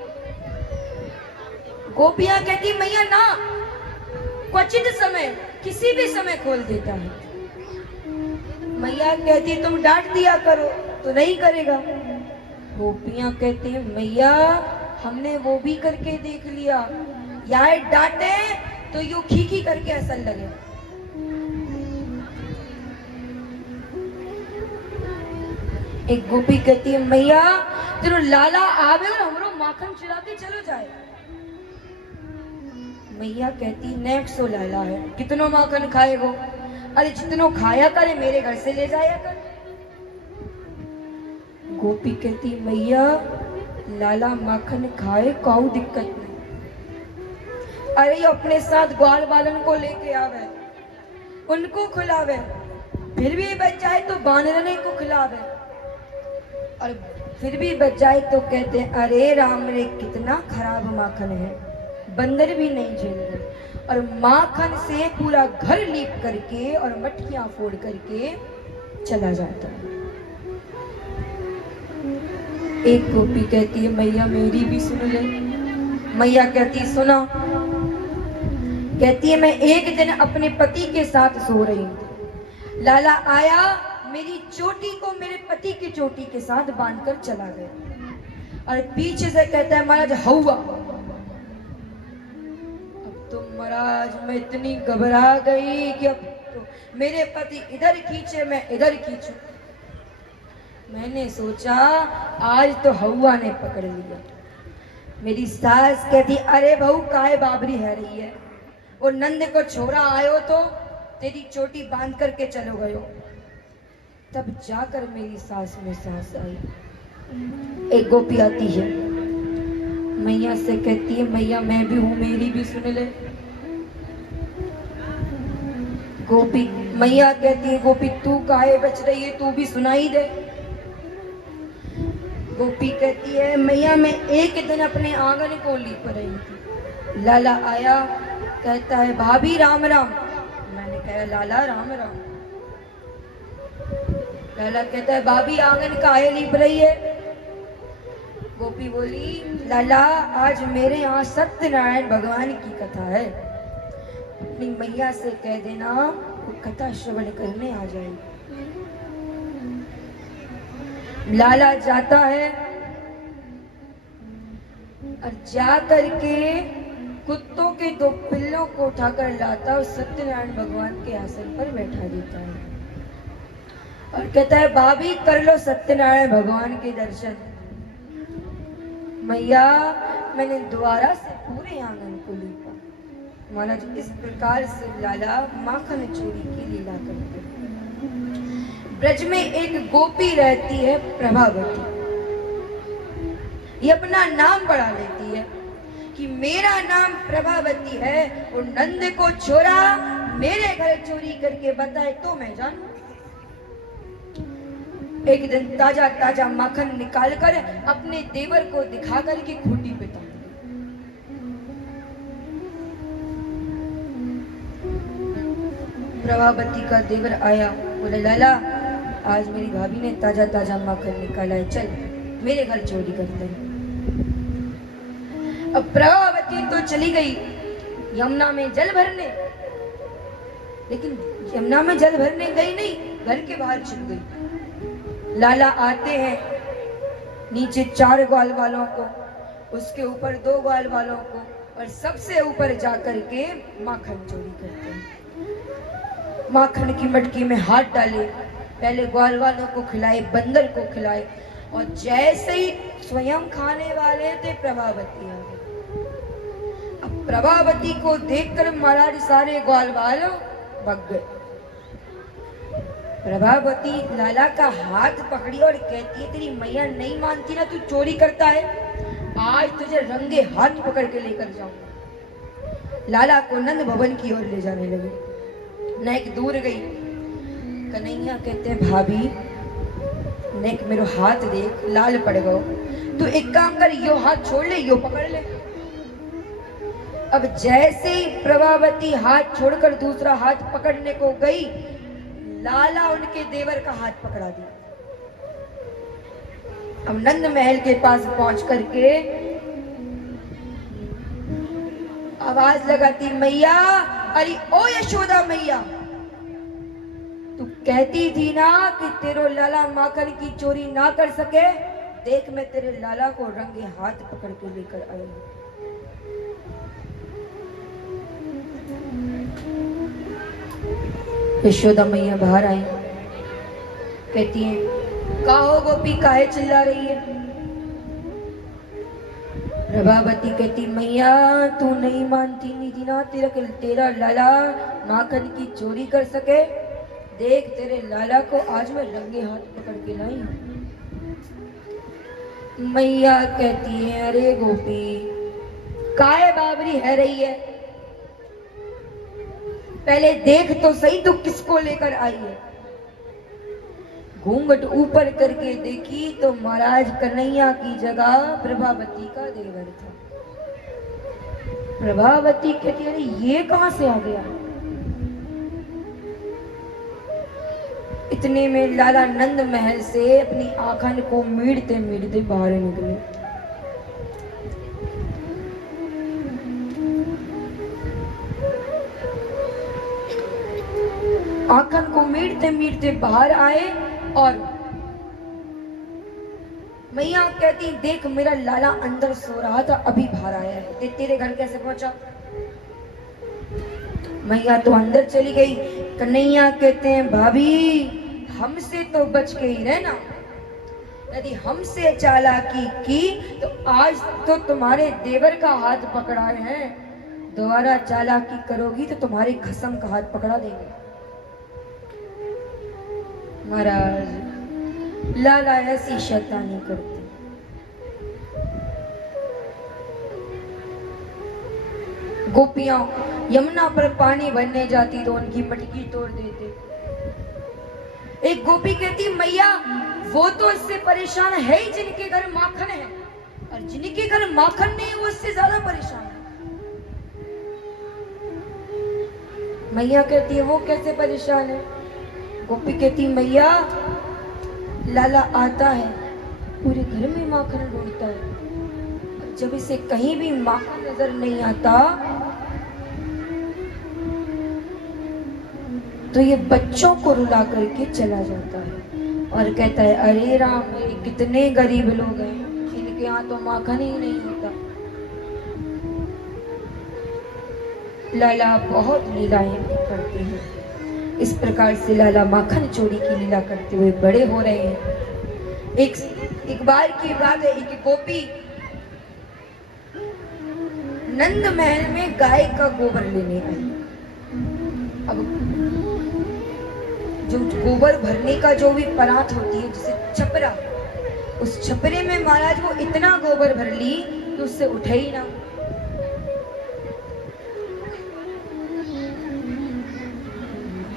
गोपियां कहती मैया ना, क्वचित समय, किसी भी समय खोल देता है। मैया कहती तुम डांट दिया करो तो नहीं करेगा। गोपियां कहती हैं मैया हमने वो भी करके देख लिया, यार डांटे तो यू खीखी करके असल लगे। एक गोपी कहती है मैया तेरो लाला आवे और हमरो माखन चुरा के चलो जाए। मैया कहती नेक्स्ट सो लाला है, कितनो माखन खाए वो, अरे जितनो खाया करे मेरे घर से ले जाया कर। गोपी कहती मैया लाला माखन खाए कोई दिक्कत नहीं, अरे अपने साथ ग्वाल बालन को लेके आवे, उनको खिलावे, फिर भी बच जाए तो बानरने को खिलावे, और फिर भी बच जाए तो कहते हैं अरे राम रे कितना खराब माखन है, बंदर भी नहीं झेल रहे। और माखन से पूरा घर लीप करके और मटकियां फोड़ करके चला जाता है। एक गोपी कहती है मैया मेरी भी सुन ले। मैया कहती सुना। कहती है मैं एक दिन अपने पति के साथ सो रही थी, लाला आया मेरी चोटी को मेरे पति की चोटी के साथ बांधकर चला गया और पीछे से कहता है महाराज हौवा। अब तो महाराज मैं इतनी घबरा गई कि अब तो मेरे पति इधर खींचे मैं इधर खींचूं। मैंने सोचा आज तो हौवा ने पकड़ लिया। मेरी सास कहती अरे बहू काहे बाबरी है रही है, वो नंद को छोरा आयो तो तेरी चोटी बांध करके चलो गयो। तब जाकर मेरी सास में सांस आई। एक गोपी आती है मैया से कहती है मैया मैं भी हूं मेरी भी सुन ले। गोपी मैया कहती है गोपी तू काहे बच रही है, तू भी सुनाई दे। गोपी कहती है मैया मैं एक दिन अपने आंगन को लीप रही थी, लाला आया, कहता है भाभी राम राम। मैंने कहा लाला राम राम। लाला कहता है भाभी आंगन काहे लीप रही है? गोपी बोली लाला आज मेरे यहाँ सत्यनारायण भगवान की कथा है, अपनी मैया से कह देना वो कथा श्रवण करने आ जाए। लाला जाता है और जा करके कुत्तों के 2 पिल्लों को उठाकर लाता और सत्यनारायण भगवान के आसन पर बैठा देता है और कहता है भाभी कर लो सत्यनारायण भगवान के दर्शन। मैया मैंने दोबारा से पूरे आंगन को लीपा। महाराज इस प्रकार से लाला माखन चोरी की लीला करते हैं। ब्रज में एक गोपी रहती है प्रभावती, ये अपना नाम बढ़ा लेती है कि मेरा नाम प्रभावती है और नंद को छोरा मेरे घर चोरी करके बताए तो मैं जानूं। एक दिन ताजा ताजा माखन निकालकर अपने देवर को दिखा कर की खूंटी पे टांग दी। प्रभावती का देवर आया, बोले लाला आज मेरी भाभी ने ताजा ताजा माखन निकाला है, चल मेरे घर चोरी करते हैं। अब प्रभावती तो चली गई यमुना में जल भरने, लेकिन यमुना में जल भरने गई नहीं, घर के बाहर छिप गई। लाला आते हैं, नीचे 4 ग्वाल वालों को, उसके ऊपर 2 ग्वाल वालों को और सबसे ऊपर जाकर के माखन चोरी करते हैं। माखन की मटकी में हाथ डाले, पहले ग्वाल वालों को खिलाए, बंदर को खिलाए और जैसे ही स्वयं खाने वाले थे प्रभावती आ गई। अब प्रभावती को देखकर महाराज सारे ग्वाल वालों भाग गए। प्रभावती लाला का हाथ पकड़ी और कहती है तेरी मैया नहीं मानती ना, तू चोरी करता है, आज तुझे रंगे हाथ पकड़ के लेकर जाऊंगा। लाला को नंद भवन की ओर ले जाने लगे। नेक दूर गई, कन्हैया कहते हैं भाभी नेक मेरो हाथ देख लाल पड़ गो, तू एक काम कर यो हाथ छोड़ ले, यो पकड़ ले। अब जैसे ही प्रभावती हाथ छोड़कर दूसरा हाथ पकड़ने को गई, लाला उनके देवर का हाथ पकड़ा दिया। अब नंद महल के पास पहुंच करके आवाज लगाती मैया, अरे ओ यशोदा मैया, तू कहती थी ना कि तेरो लाला माखन की चोरी ना कर सके, देख मैं तेरे लाला को रंगे हाथ पकड़ के लेकर आई हूं। यशोदा मैया बाहर आई, कहती है काहो गोपी काहे चिल्ला रही है? प्रभावती कहती मैया तू नहीं मानती नहीं थी ना तेरा लाला माखन की चोरी कर सके, देख तेरे लाला को आज मैं रंगे हाथ पकड़ के लाई हूं। मैया कहती है अरे गोपी काहे बाबरी है रही है, पहले देख तो सही तू किसको लेकर आई है। घूंघट ऊपर करके देखी तो महाराज कन्हैया की जगह प्रभावती का देवर था। प्रभावती कहती अरे ये कहां से आ गया? इतने में लाला नंद महल से अपनी आंखन को मीड़ते मीड़ते बाहर निकले। आंखन को मीड़ते मीड़ते बाहर आए और मैया कहती देख मेरा लाला अंदर सो रहा था, अभी बाहर आया है, तेरे घर कैसे पहुंचा? मैया तो अंदर चली गई। कन्हैया कहते हैं भाभी हमसे तो बच के ही रहना, यदि हमसे चालाकी की तो आज तो तुम्हारे देवर का हाथ पकड़ाए हैं, दोबारा चालाकी करोगी तो तुम्हारे खसम का हाथ पकड़ा देंगे। महाराज लाला ऐसी शैतानी करते। गोपियां यमुना पर पानी भरने जाती तो उनकी मटकी तोड़ देते। एक गोपी कहती मैया वो तो इससे परेशान है ही जिनके घर माखन है, और जिनके घर माखन नहीं वो इससे ज्यादा परेशान है। मैया कहती है वो कैसे परेशान है? गोपी कहती मैया लाला आता है, पूरे घर में माखन ढूंढता है, जब इसे कहीं भी माखन नजर नहीं आता तो ये बच्चों को रुला करके चला जाता है और कहता है अरे राम, मेरे कितने गरीब लोग हैं, इनके यहाँ तो माखन ही नहीं होता। लाला बहुत लीलाएं करते हैं। इस प्रकार से लाला माखन चोरी की लीला करते हुए बड़े हो रहे हैं। एक बार की बात है, एक गोपी नंद महल में गाय का गोबर लेने आई। अब जो गोबर भरने का जो भी परात होती है, जिसे छपरा, उस छपरे में महाराज वो इतना गोबर भर ली कि उससे उठे ही ना।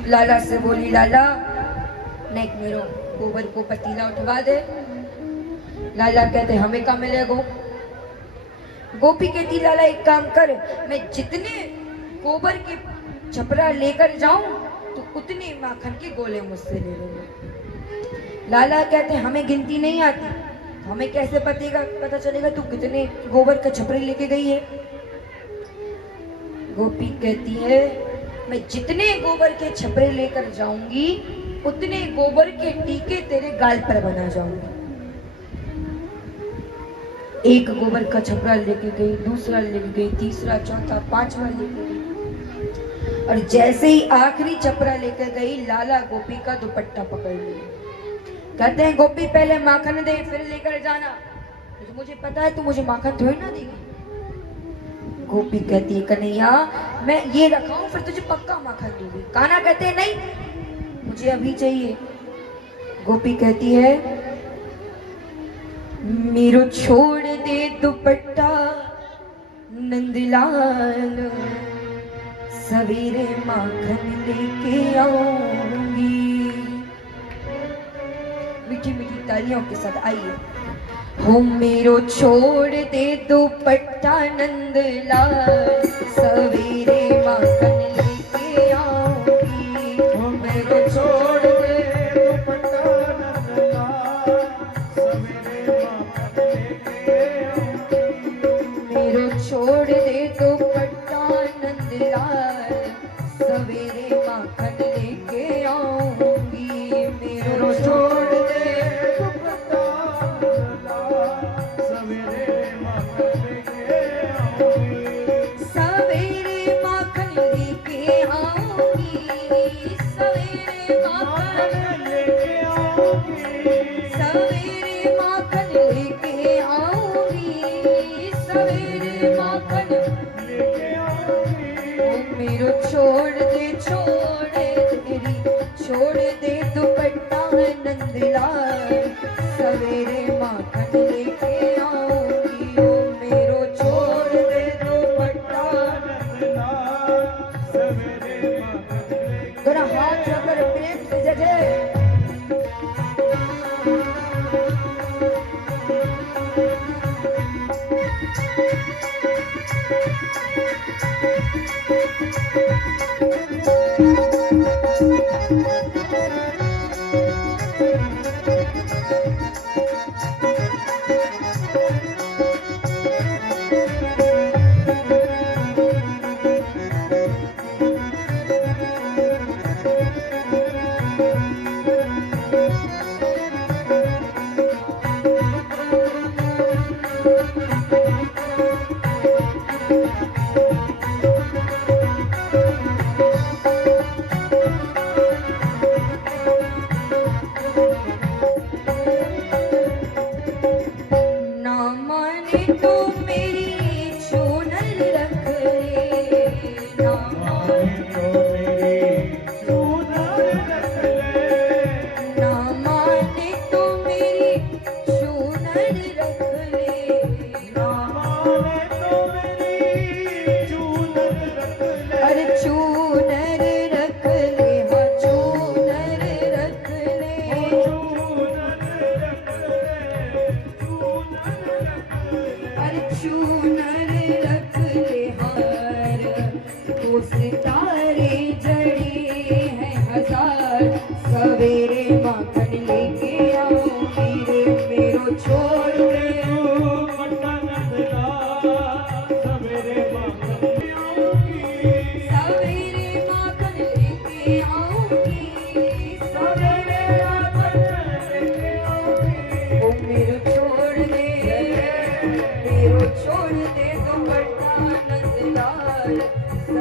लाला से बोली लाला नेक मेरो गोबर को पतीला उठवा दे। लाला कहते हमें क्या मिलेगा? गोपी कहती लाला एक काम कर, मैं जितने गोबर के छपरा लेकर जाऊं तो उतने माखन के गोले मुझसे ले लेना। लाला कहते हमें गिनती नहीं आती, तो हमें कैसे पता चलेगा तू कितने गोबर के छपरे लेके गई है? गोपी कहती है मैं जितने गोबर के छपरे लेकर जाऊंगी उतने गोबर के टीके तेरे गाल पर बना जाऊंगी। एक गोबर का छपरा लेके गई, दूसरा लेके गई, तीसरा, चौथा, पांचवा लेके गई, और जैसे ही आखिरी छपरा लेकर गई लाला गोपी का दुपट्टा पकड़ लिया। कहते हैं गोपी पहले माखन दे फिर लेकर जाना, तो मुझे पता है तू मुझे माखन थोड़ी ना देगी। गोपी कहती है कन्हैया मैं ये रखाऊं फिर तुझे पक्का माखन दूंगी। कान्हा कहते हैं नहीं मुझे अभी चाहिए। गोपी कहती है मेरो छोड़ दे दुपट्टा नंदलाल, सवेरे माखन लेके आऊंगी। मीठी मीठी तालियों के साथ आइए। हो मेरो छोड़ दे दुपट्टा नंदलाल, सवेरे माखन लेके आऊंगी। हो मेरो छोड़ दे दुपट्टा नंदलाल, सवेरे माखन लेके आऊंगी। मेरो छोड़ दे दुपट्टा नंदलाल, सवेरे माखन लेके आऊंगी। मेरो छोड़ दे दुपट्टा नंदलाल, सवेरे माखन लेके आऊंगी। सवेरे माखन लेके आऊंगी। सवेरे माखन लेके आऊंगी। सवेरे माखन लेके आऊंगी। सवेरे माखन लेके आऊंगी। ओ मेरो छोड़ दे तेरी छोड़ दे दुपट्टा नंदलाल, सवेरे माखन लेके आऊंगी। ओ मेरो छोड़ दे दुपट्टा नंदलाल, सवेरे माखन लेके थोड़ा हाथ रखकर प्रेम से जय ना माने तो मेरी चूनर रख ले। ना माने तो मेरी चूनर रख ले। ना माने तो मेरी चूनर रख ले। ना माने तो मेरी चूनर रख ले। अरे चूनर रख ले, हाँ चूनर रख ले। चूनर रख ले। चूनर रख ले। अरे चूनर रख ले हार, तो सितारे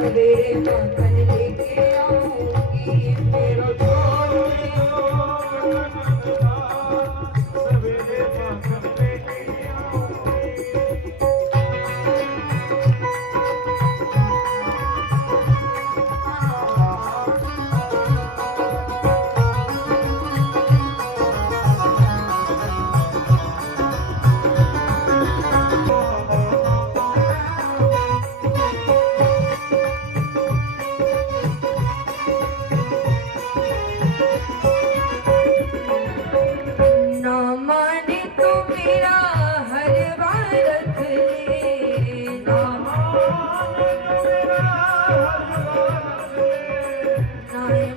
सवेरे माखन लेके आऊंगी मेरा सवेरे माखन लेके ना माने तो मेरा हर बार रख ले ना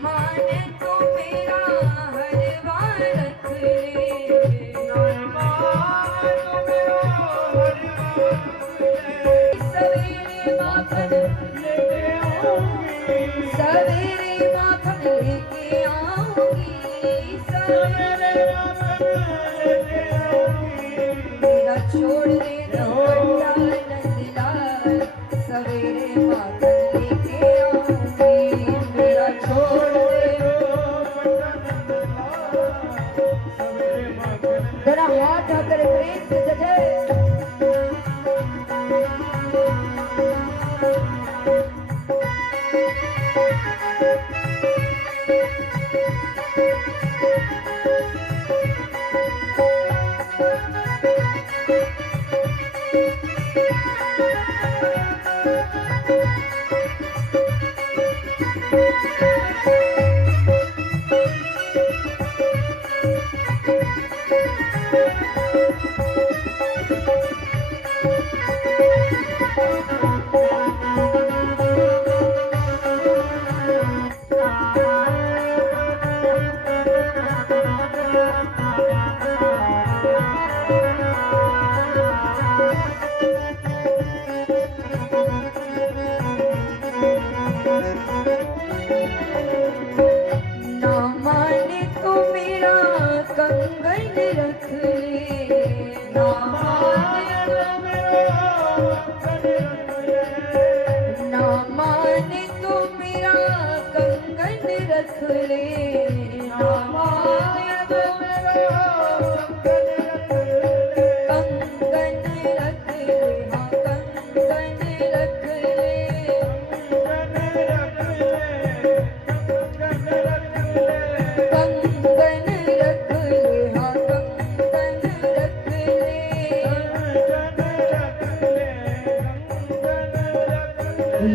माने तो मेरा हर बार रख ले सवेरे माखन लेके आऊंगी सवेरे मेरा छोड़ दे दुपट्टा नंदलाल सवेरे माखन लेके आऊंगी मेरा छोड़ दे जरा हाथ आकर प्रेम से जजे ना माने तो मेरा कंगन रख ले ना माने तो मेरा कंगन रख ले ना माने तो कंगन रख ले हाँ कंगन रख ले कंगन रख ले हाँ कंगन रख ले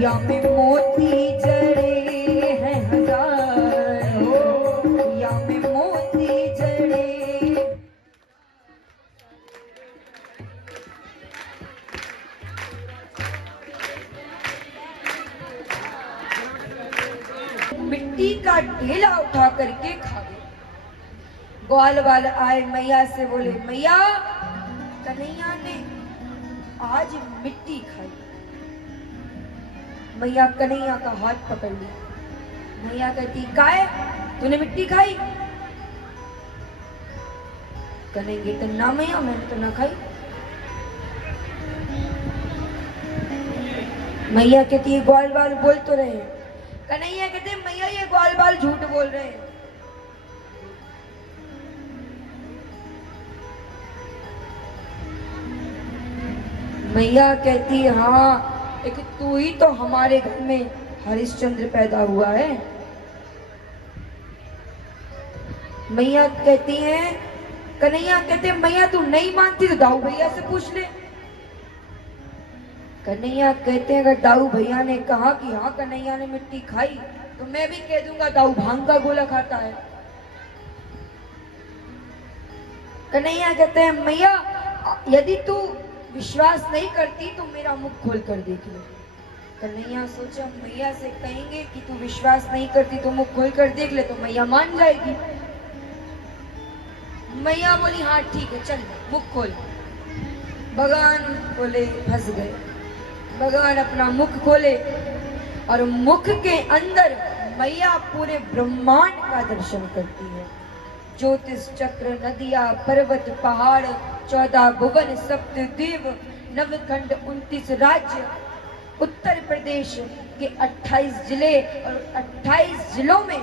या में मोती जड़े हैं हजार हो या में मोती जड़े मिट्टी का ढेला उठा करके खा गए ग्वाल वाल आए मैया से बोले मैया कन्हैया ने आज मिट्टी खाई मैया कन्हैया का हाथ पकड़ लिया मैया कहती काय तूने मिट्टी खाई कहेंगे तो ना मैया मैंने तो ना खाई मैया कहती है ग्वाल बाल बोल तो रहे हैं कन्हैया कहते हैं मैया ये ग्वाल बाल झूठ बोल रहे हैं मैया कहती है हाँ लेकिन तू ही तो हमारे घर में हरिश्चंद्र पैदा हुआ है मैया कहती है कन्हैया कहते हैं मैया तू नहीं मानती तो दाऊ भैया से पूछ ले कन्हैया कहते हैं अगर दाऊ भैया ने कहा कि हाँ कन्हैया ने मिट्टी खाई तो मैं भी कह दूंगा दाऊ भांग का गोला खाता है कन्हैया कहते हैं मैया यदि तू विश्वास नहीं करती तो मेरा मुख खोल कर देख ले कन्हैया सोचा मैया से कहेंगे कि तू विश्वास नहीं करती तो मुख खोल कर देख ले तो मैया मान जाएगी मैया बोली हाँ ठीक है चल मुख खोल भगवान बोले फंस गए भगवान अपना मुख खोले और मुख के अंदर मैया पूरे ब्रह्मांड का दर्शन करती है ज्योतिष चक्र नदियां पर्वत पहाड़ 14 भुवन सप्त द्वीप नवखंड 29 राज्य उत्तर प्रदेश के 28 जिले और 28 जिलों में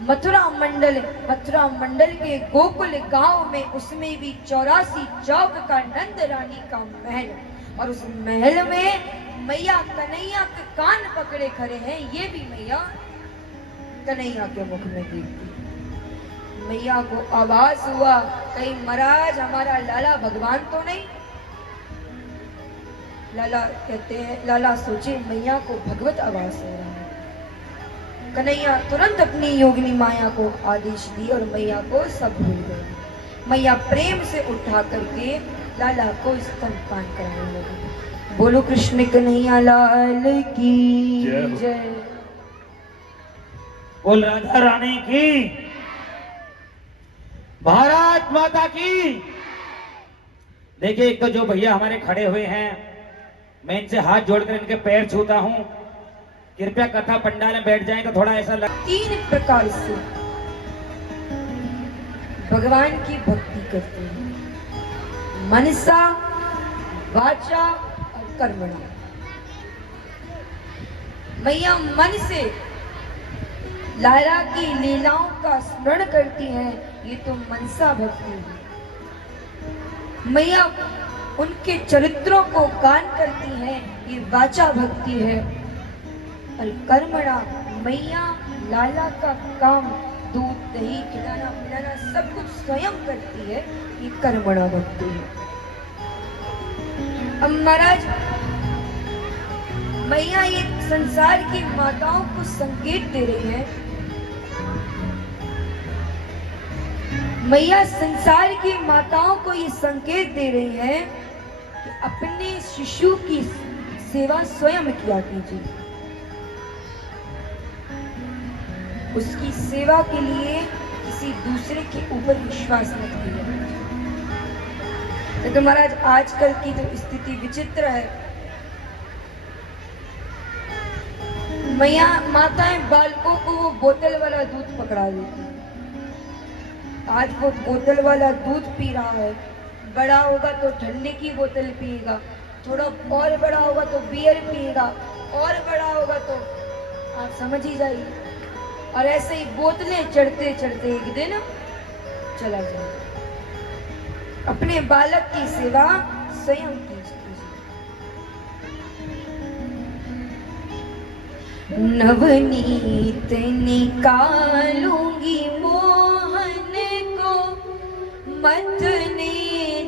मथुरा मंडल के गोकुल गांव में, उसमें भी 84 चौक का नंद रानी का महल, और उस महल में मैया कन्हैया के कान पकड़े खड़े हैं। ये भी मैया कन्हैया के मुख में देखती। मैया को आवाज हुआ, कहीं महाराज हमारा लाला भगवान तो नहीं। लाला कहते हैं, लाला सोचे मैया को भगवत आवाज हो रहा है। कन्हैया तुरंत अपनी योगिनी माया को आदेश दी और मैया को सब भूल गया। मैया प्रेम से उठा करके लाला को स्तनपान कराने लगी। बोलो कृष्ण कन्हैया लाल की जय। बोल राधा रानी की, भारत माता की। देखिए, एक तो जो भैया हमारे खड़े हुए हैं, मैं इनसे हाथ जोड़कर इनके पैर छूता हूं, कृपया कथा पंडाल में बैठ जाएं तो थोड़ा ऐसा 3 प्रकार से भगवान की भक्ति करते हैं, मनसा, वाचा और कर्मणा। मैया मन से लाला की लीलाओं का स्मरण करती हैं, ये तो मनसा भक्ति है। मैया उनके चरित्रों को गान करती हैं, ये वाचा भक्ति है। और कर्मणा, मैया लाला का काम, दूध दही खिलाना पिलाना सब कुछ स्वयं करती है, ये कर्मणा भक्ति है। अब महाराज, मैया ये संसार की माताओं को संकेत दे रही है। मैया संसार की माताओं को ये संकेत दे रही है कि अपने शिशु की सेवा स्वयं किया कीजिए। उसकी सेवा के लिए किसी दूसरे के ऊपर विश्वास मत कीजिए। लेकिन महाराज, आजकल की जो स्थिति विचित्र है, मैया माताएं बालकों को वो बोतल वाला दूध पकड़ा देती है। आज वो बोतल वाला दूध पी रहा है, बड़ा होगा तो ठंडे की बोतल पिएगा, थोड़ा और बड़ा होगा तो बियर पिएगा, और बड़ा होगा तो आप समझ ही जाइए। और ऐसे ही बोतलें चढ़ते चढ़ते एक दिन चला जाए। अपने बालक की सेवा स्वयं कीजिए। नवनीत निकालूंगी मोहन को, मथने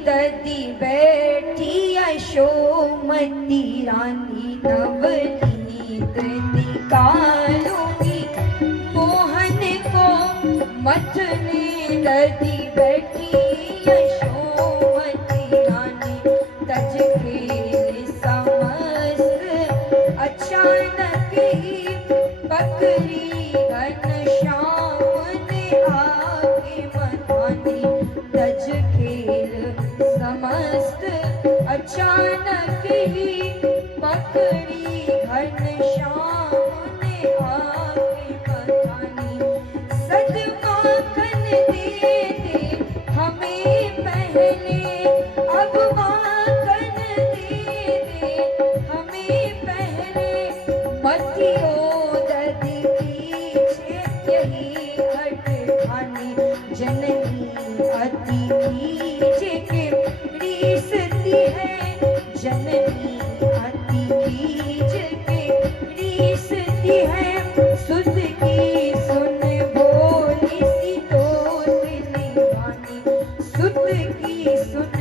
ददी बैठी यशोमती रानी। नवनीत निकालूंगी मोहन को, मथने ददी बैठी यशोमती रानी। तज खेल समस्त अचानक ही पकड़ी घनश्याम ने आके मथानी। तज खेल समस्त अचानक ही पकड़ी घनश्याम ने आके मथानी। सदमाखन दे दे हमें पहले, अब माखन दे दे हमें पहले। मतियो ददी पीछे यही हट खानी। जननी अति कीजे के रीसती है, जननी अति कीजे के रीसती है। सुध की सुन बोली सी तोत निभानी। सुध की सुन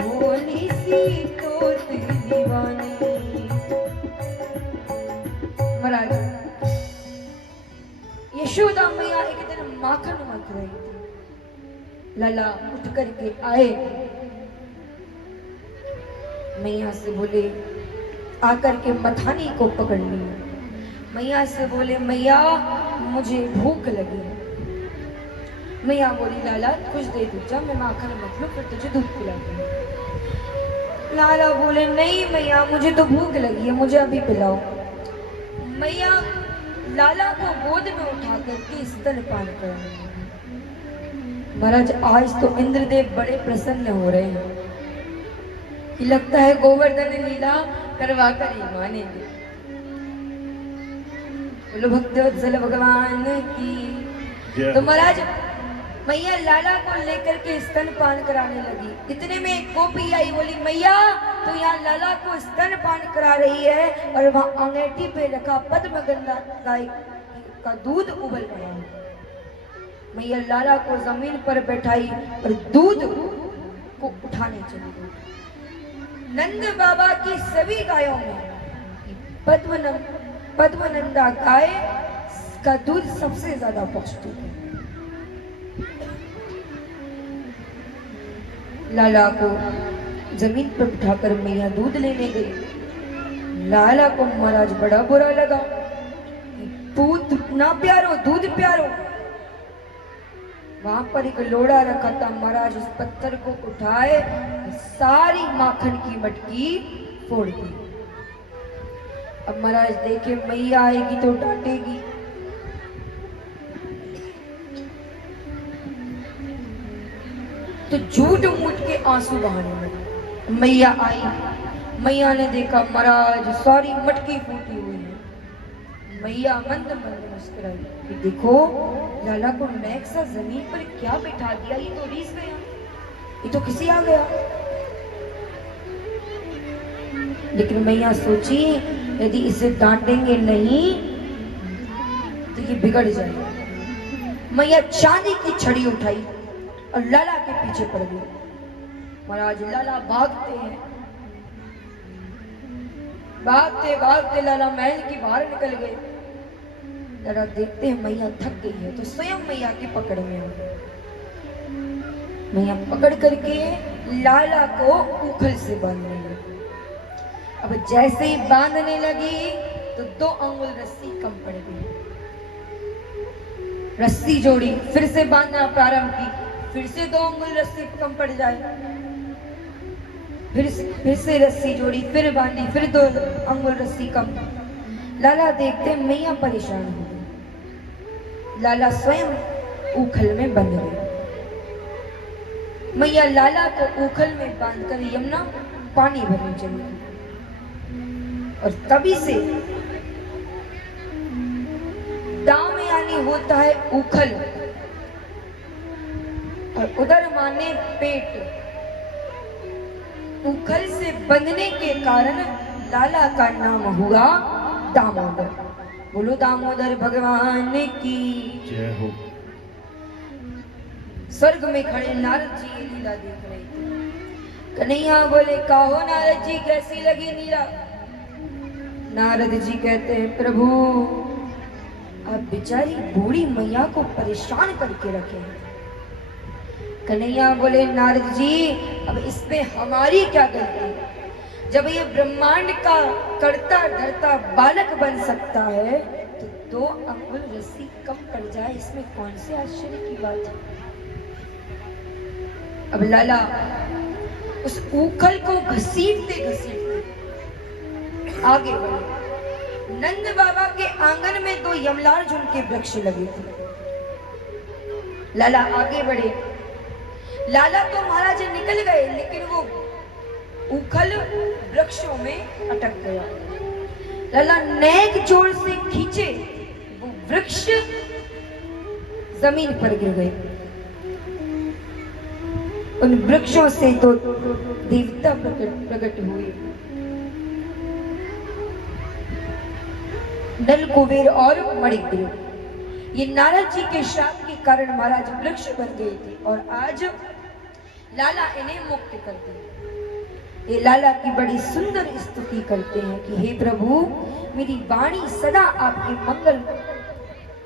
बोली सी तोत निभानी। महाराज, यशोदा मैया एक दिन माखन मथ रही थी। लाला उठ करके आए, मैया से बोले, आकर के मथानी को पकड़ लिया। मैया से बोले, मैया मुझे भूख लगी है। मैया बोली, लाला कुछ दे दो, जब मैं माखन मत लूं फिर तुझे दूध पिलाती हूं। लाला बोले, नहीं मैया मुझे तो भूख लगी है, मुझे अभी पिलाओ। मैया लाला को गोद में उठा करके स्तनपान कराने लगी। महाराज, आज तो इंद्रदेव बड़े प्रसन्न हो रहे हैं। कि लगता है गोवर्धन लीला करवा कर ही मानेंगे। बोलो भक्तवत्सल भगवान की। तो महाराज मैया लाला को लेकर के स्तनपान कराने लगी। इतने में एक गोपी आई, बोली मैया तो यहाँ लाला को स्तनपान करा रही है और वहां अंगीठी पे रखा पद्मगंधा गाय का दूध उबल रहा है। मैया लाला को जमीन पर बैठाई और दूध को उठाने चली गई। नंद बाबा की सभी गायों में पद्मनंदा गाय का दूध सबसे ज्यादा पौष्टिक है। लाला को जमीन पर बिठाकर मैया दूध लेने गई। लाला को महाराज बड़ा बुरा लगा, दूध ना प्यारो, दूध प्यारो। वहां पर एक लोड़ा रखा था, महाराज उस पत्थर को उठाए, सारी माखन की मटकी फोड़ दी। अब महाराज देखे मैया आएगी तो डांटेगी, तो झूठ मूठ के आंसू बहाने लगे। मैया आई, मैया ने देखा महाराज सारी मटकी फूटी हुई है। मैया मंद मंद मुस्कुराई कि देखो लाला को नेक सा जमीन पर क्या बिठा दिया, ये तो रीस गया, ये तो किसी आ गया। लेकिन मैया सोची यदि इसे डांटेंगे नहीं तो ये बिगड़ जाएगा। मैया चांदी की छड़ी उठाई और लाला के पीछे पड़ गई। महाराज लाला भागते हैं, भागते भागते लाला महल की बाहर निकल गए। लाला देखते हैं मैया थक गई है तो स्वयं मैया की पकड़ में आ गए। मैया पकड़ करके लाला को उखल से बांधने लगी। अब जैसे ही बांधने लगी तो 2 अंगुल रस्सी कम पड़ गई। रस्सी जोड़ी, फिर से बांधना प्रारंभ की, फिर से 2 अंगुल रस्सी कम पड़ जाए, फिर से रस्सी जोड़ी, फिर बांधी, फिर 2 अंगुल रस्सी कम। लाला देखते मैया परेशान हो गई। लाला स्वयं उखल में बंध गए। मैया लाला को उखल में बांधकर यमुना पानी भरने चली गई। और तभी से दाम यानी होता है उखल और उदर माने पेट। उखल से बंधने के कारण लाला का नाम हुआ दामोदर। बोलो दामोदर भगवान की जय हो। स्वर्ग में खड़े नारद जी ये लीला देख रहे थे। कन्हैया बोले काहो नारद जी कैसी लगी लीला? नारद जी कहते हैं प्रभु आप बेचारी बूढ़ी मैया को परेशान करके रखे हैं। कन्हैया बोले नारद जी अब इसमें हमारी क्या गलती? जब ये ब्रह्मांड का करता धरता बालक बन सकता है तो 2 अंगुल रस्सी कम पड़ जाए, इसमें कौन से आश्चर्य की बात है? अब लाला उस उखल को घसीटते घसीटते आगे बढ़े। नंद बाबा के आंगन में 2 यमलार्जुन के वृक्ष लगे थे। लाला आगे बढ़े। लाला तो महाराज निकल गए लेकिन वो उखल वृक्षों में अटक गया। लाला नेक जोर से खींचे, वो वृक्ष जमीन पर गिर गए। उन वृक्षों से तो देवता प्रकट हुए, नल कुबेर और मणिग्रीव। ये नारद जी के श्राप के कारण महाराज वृक्ष बन गए थे और आज लाला इन्हें मुक्त कर दिए। ये लाला की बड़ी सुंदर स्तुति करते हैं कि हे प्रभु मेरी वाणी सदा आपके मंगल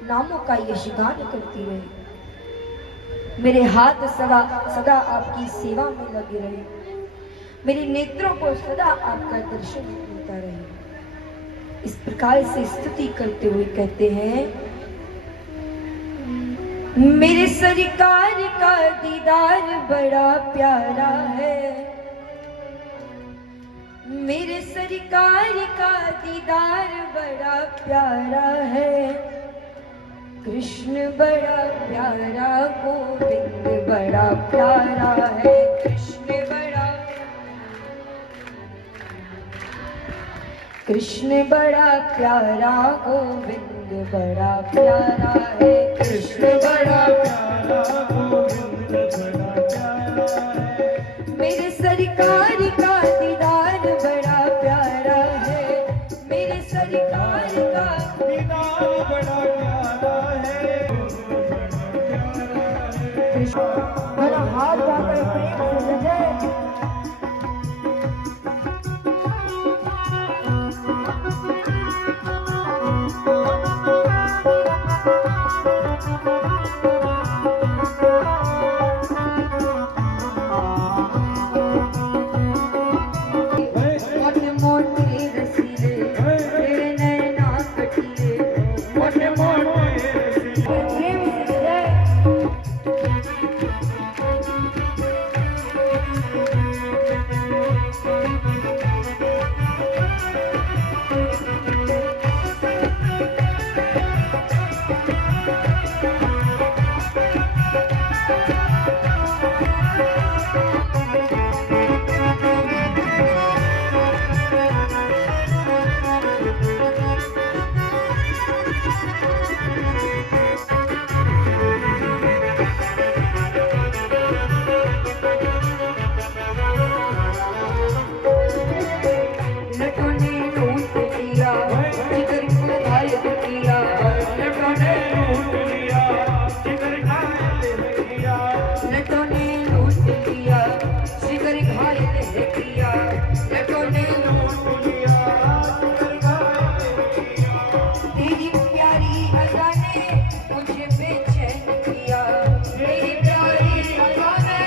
नामों का यशगान करती रहे, मेरे हाथ सदा आपकी सेवा में लगे रहे, मेरे नेत्रों को सदा आपका दर्शन मिलता रहे। इस प्रकार से स्तुति करते हुए कहते हैं मेरे सरकार का दीदार बड़ा प्यारा है, मेरे सरकार का दीदार बड़ा प्यारा है, कृष्ण बड़ा प्यारा गोविंद बड़ा प्यारा है, कृष्ण बड़ा कृष्ण बड़ा प्यारा गोविंद बड़ा प्यारा है, कृष्ण बड़ा प्यारा गोविंद बड़ा प्यारा है। मेरे सरकार का दीदार बड़ा प्यारा है, मेरे सरकार का दीदार बड़ा प्यारा है, कृष्ण बड़ा हाथ जाकर प्रेम से सजाए। मोटे मोटे रसीले तेरे नैना कटीले, मोटे मोटे प्रेम से सजाए। लटों ने लूट लिया, जिगर को घायल किया, लटों ने लूट लिया, जिगर घायल किया, लटों ने लूट लिया, जिगर घायल किया, लटों ने लूट लिया, जिगर घायल किया। तेरी प्यारी अदा ने मुझे बेचैन किया, तेरी प्यारी अदा ने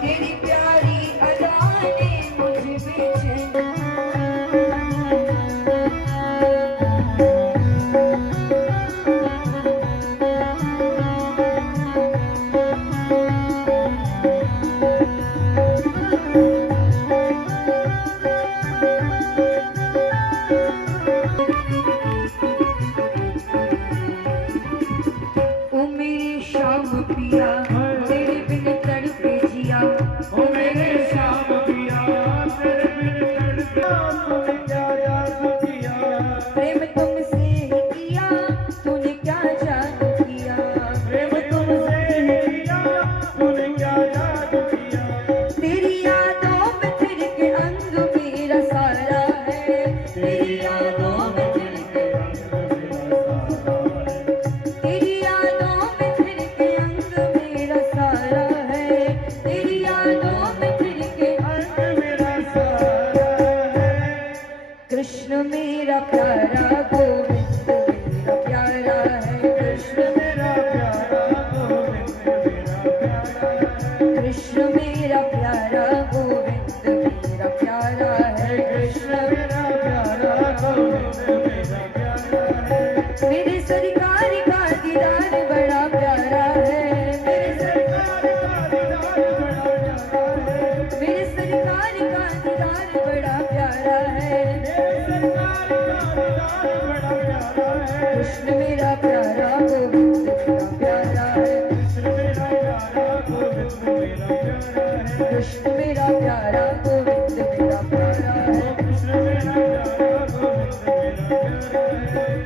तेरी प्यारी अदा ने मुझे बेचैन ओ मेरे शाम पिया तेरे बिन तड़पे जिया, ओ मेरे श्याम पिया तेरे बिन तड़पा, तूने क्या याद किया, प्रेम तुमसे ही किया तूने क्या जादू किया, प्रेम तुमसे ही किया, तूने क्या याद किया। तेरी यादों में फिर के अंग मेरा सारा है, तेरी यादों में फिर के तेरी यादों में फिर के अंग मेरा सारा है, तेरी यादों में फिर के अंग मेरा सारा है। कृष्ण मेरा प्यारा गोविंद मेरा प्यारा है, कृष्ण मेरा प्यारा गोविंद मेरा प्यारा है, कृष्ण मेरा प्यारा गोविंद मेरा प्यारा है, कृष्ण मेरा प्यारा गोविंद मेरा प्यारा है। मेरे सरकार का दीदार बड़ा प्यारा है, मेरे सरकार मेरे सरकार का दीदार बड़ा प्यारा है, कृष्ण मेरा प्यारा गोविंद मेरा प्यारा है, कृष्ण मेरा प्यारा गोविंद मेरा प्यारा है,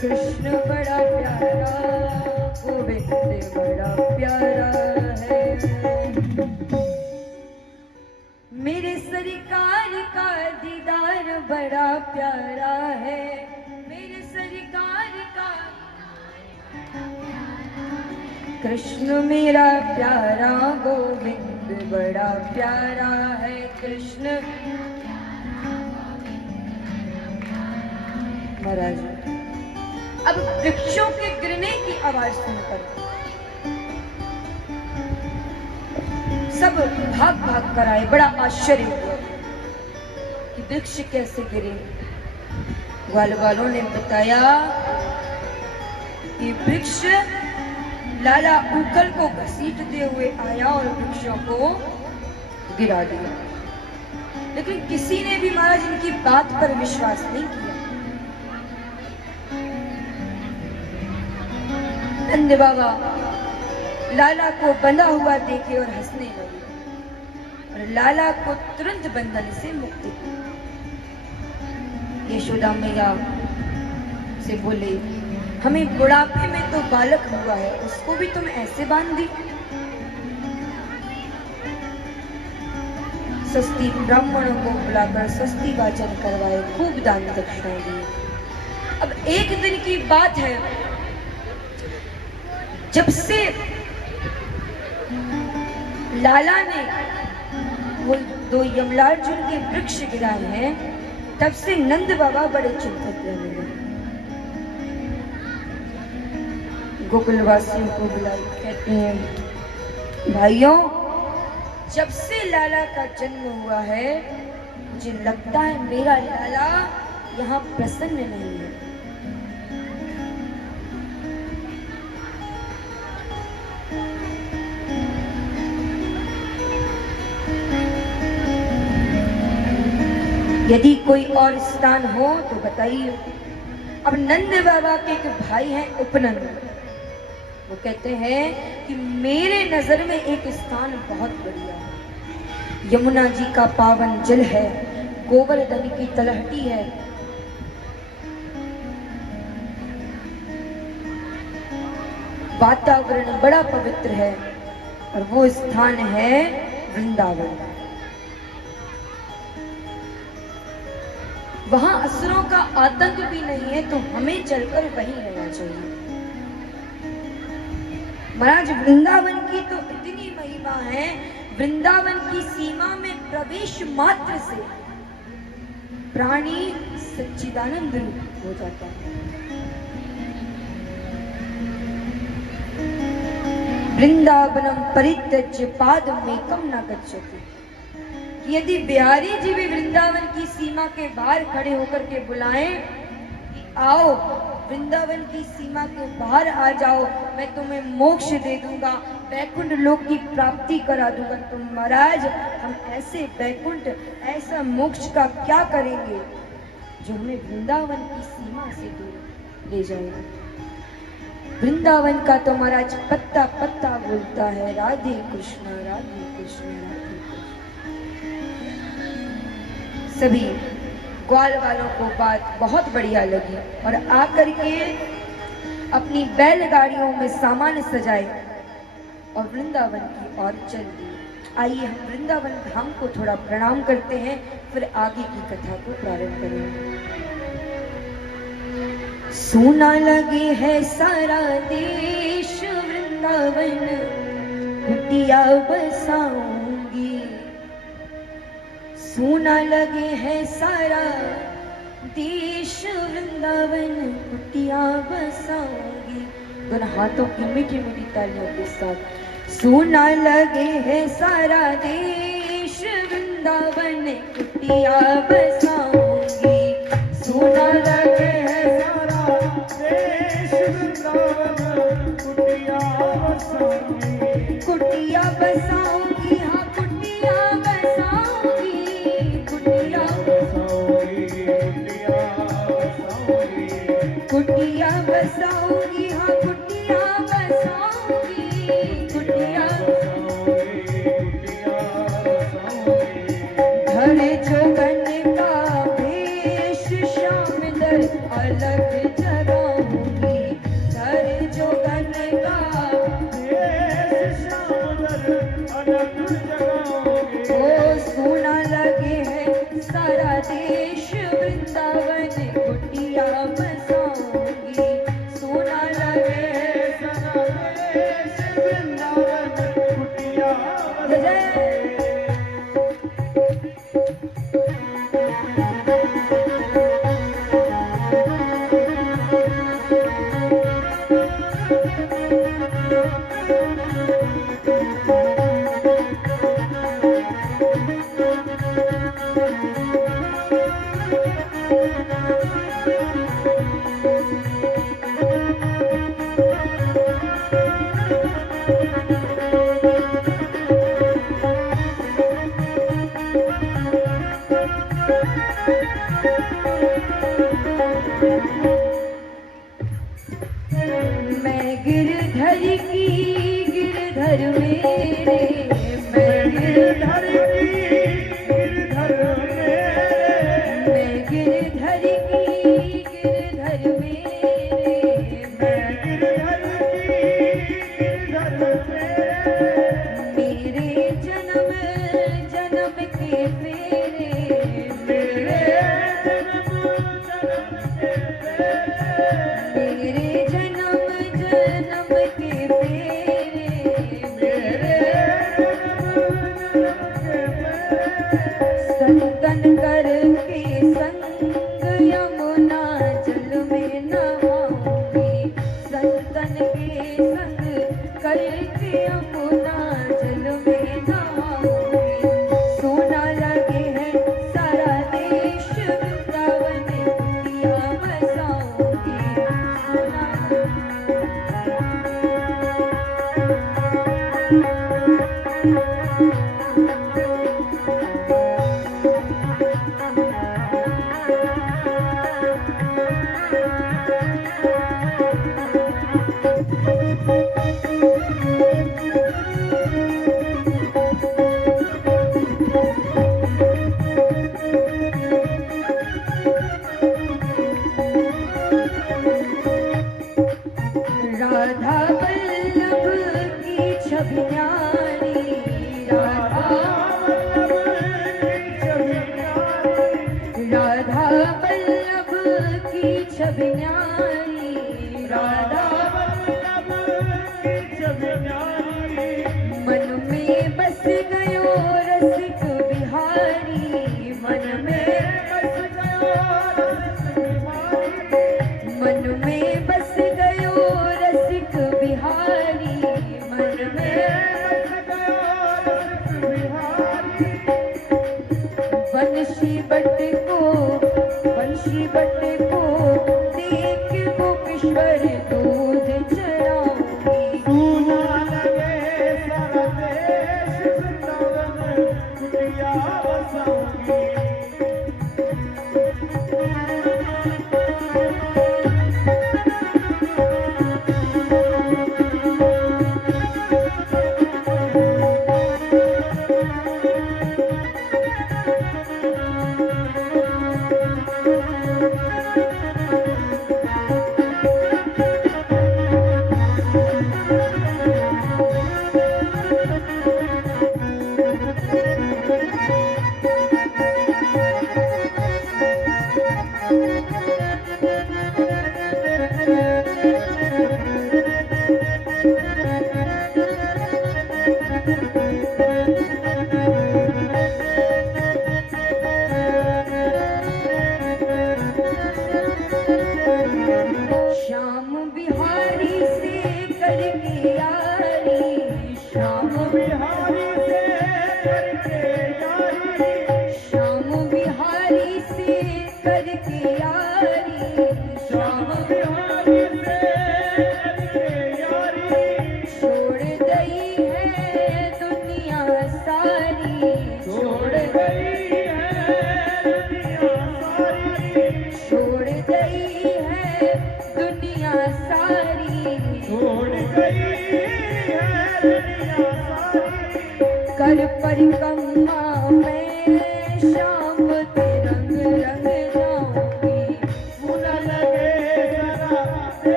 कृष्ण बड़ा प्यारा गोविंद बड़ा प्यारा है। मेरे सरकार का दीदार बड़ा प्यारा है, मेरे सरकार का कृष्ण मेरा प्यारा गोविंद बड़ा प्यारा है, कृष्ण महाराज अब वृक्षों के गिरने की आवाज सुनकर सब भाग भाग कर आए। बड़ा आश्चर्य हुआ कि वृक्ष कैसे गिरे। ग्वाल वालों ने बताया कि वृक्ष लाला उकल को घसीटते हुए आया और वृक्षों को गिरा दिया, लेकिन किसी ने भी महाराज इनकी बात पर विश्वास नहीं किया। नंद बाबा लाला को बंधा हुआ देखे और हंसने लगे और लाला को तुरंत बंधन से मुक्ति दी। यशोदा मैया से बोले, हमें बुढ़ापे में तो बालक हुआ है, उसको भी तुम ऐसे बांध दी। सस्ती ब्राह्मणों को बुलाकर सस्ती वाचन करवाए, खूब दान दक्षिणा दी। अब एक दिन की बात है, जब से लाला ने वो 2 यमलार्जुन के वृक्ष गिराए हैं, तब से नंद बाबा बड़े चिंतित रहने लगे। गोकुलवासियों को बुलाए, कहते हैं, भाइयों, जब से लाला का जन्म हुआ है, मुझे लगता है मेरा लाला यहाँ प्रसन्न नहीं है। यदि कोई और स्थान हो तो बताइए। अब नंद बाबा के एक भाई हैं उपनंद, वो कहते हैं कि मेरे नजर में एक स्थान बहुत बढ़िया है, यमुना जी का पावन जल है, गोवर्धन की तलहटी है, वातावरण बड़ा पवित्र है, और वो स्थान है वृंदावन। वहां असुरों का आतंक भी नहीं है, तो हमें चलकर वहीं रहना चाहिए। महाराज, वृंदावन की तो इतनी महिमा है, वृंदावन की सीमा में प्रवेश मात्र से प्राणी सच्चिदानंद रूप हो जाता है। वृंदावनम परित्यज्य पादमेकं न गच्छति। यदि बिहारी जी भी वृंदावन की सीमा के बाहर खड़े होकर के बुलाएं कि आओ वृंदावन की सीमा के बाहर आ जाओ, मैं तुम्हें मोक्ष दे दूंगा, वैकुंठ लोक की प्राप्ति करा दूंगा, तो महाराज हम ऐसे वैकुंठ, ऐसा मोक्ष का क्या करेंगे जो हमें वृंदावन की सीमा से दूर ले जाएगा। वृंदावन का तो महाराज पत्ता पत्ता बोलता है, राधे कृष्णा राधे कृष्णा राधे कृष्णा। सभी ग्वाल वालों को बात बहुत बढ़िया लगी और आकर के अपनी बैलगाड़ियों में सामान सजाए और वृंदावन की ओर चल दिए। आइए हम वृंदावन धाम को थोड़ा प्रणाम करते हैं, फिर आगे की कथा को प्रारंभ करेंगे। सोना लगे है सारा देश वृंदावन, कुटिया बसाऊंगी। सोना लगे है सारा देश वृंदावन, कुटिया बसाऊंगी। दोनों हाथों की मीठी मीठी तालियों के साथ। सोना लगे है सारा देश वृंदावन, कुटिया बसाऊंगी। सोना लगे है सारा देश वृंदावन, कुटिया बसाऊंगी। कुटिया बसाऊंगी, हाँ कुटिया बसाऊंगी। कुटिया बसाऊंगी, कुटिया बसाऊंगी, हाँ कुटिया बसाऊंगी। कुटिया धरे जोगन का भेष श्याम दर अलग जगाऊंगी। धरे जोगन का भेष श्याम दर अलग जगाऊंगी। ओ सोना लगे है सारा देश वृंदावन, कुटिया बसाऊंगी। सोना लगे है सारा देश वृंदावन, कुटिया बसाऊंगी। मैं गिरधर की गिरधर मेरे, मैं गिरधर की गिरधर मेरे, मैं गिरधर करके संग यमुना जल में नहाऊंगी, संतन के संग करके यमुना जल में नहाऊंगी। सोना लगे है सारा देश वृंदावन कुटिया बसाऊंगी। राधा वल्लभ की छवि न्यारी, राधा वल्लभ की छवि न्यारी, राधा मन में बस गयो रसिक बिहारी, मन में बस गयो रसिक बिहारी, मन में बंशी बट को देख गोपेश्वर दूध चराऊंगी। श्याम बिहारी से करके यारी, श्याम बिहारी से करके यारी, छोड़ गई है दुनिया सारी, छोड़ गई है दुनिया सारी, कर परिक्रमा में श्याम के रंग रंग जाऊंगी।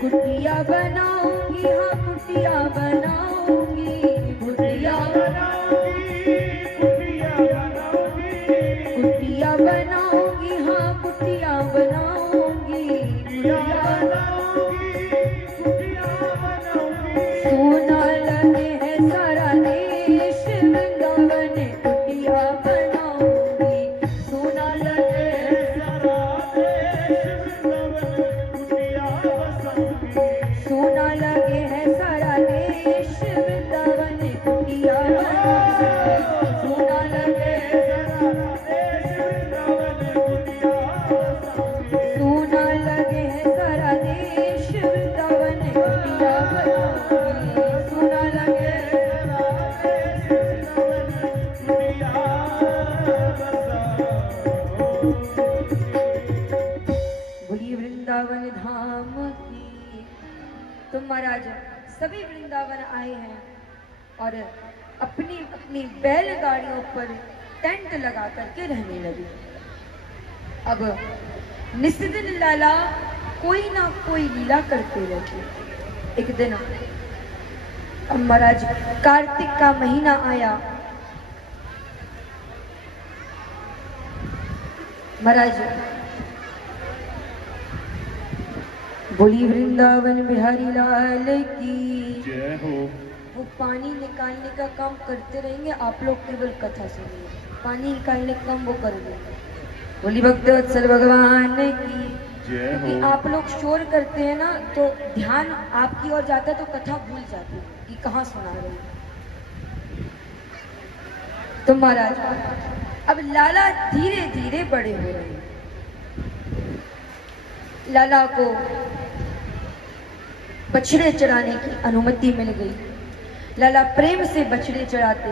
कुटिया बनाऊंगी, हाँ कुटिया बनाऊंगी, कुटिया बनाऊंगी, हाँ कुटिया बनाऊंगी। सोना लगे है सारा देश वृंदावन कुटिया बनाऊंगी। सोना लगे है सारा देश सोना लगे है सारा देश वृंदावन कुटिया बनाऊंगी। सोना लगे सोना लगे है सारा देश वृंदावन कुटिया बनाऊंगी। सोना लगे बोलिए वृंदावन धाम की। तो महाराज सभी वृंदावन आए हैं और अपनी अपनी बैलगाड़ियों पर टेंट लगा करके रहने लगे। अब निस्दिन लाला कोई ना कोई लीला करते रहते। एक दिन अब महाराज कार्तिक का महीना आया। महाराज बोली वृंदावन बिहारी लाल की जय हो। वो पानी निकालने का काम करते रहेंगे, आप लोग केवल कथा सुनिए। पानी निकालने का काम वो कर देंगे। बोली भक्तवत्सल भगवान की। जय क्योंकि हो। आप लोग शोर करते हैं ना, तो ध्यान आपकी ओर जाता है, तो कथा भूल जाती है कि कहाँ सुना रहे हैं। तो महाराज अब लाला धीरे धीरे बड़े हो रहे हैं। लाला को बछड़े चढ़ाने की अनुमति मिल गई। लाला प्रेम से बछड़े चढ़ाते।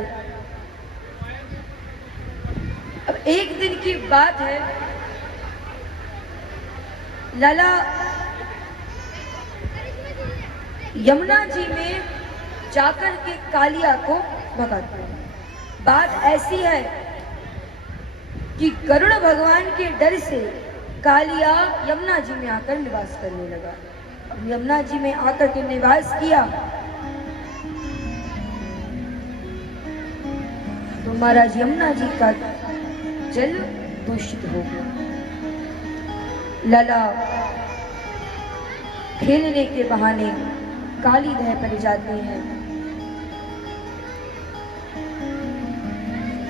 अब एक दिन की बात है, लाला यमुना जी में जाकर के कालिया को भगाते हैं। बात ऐसी है कि गरुड़ भगवान के डर से कालिया यमुना जी में आकर निवास करने लगा। अब यमुना जी में आकर के निवास किया तो महाराज यमुना जी का जल दूषित हो गया। लाला खेलने के बहाने काली दह पर जाते हैं।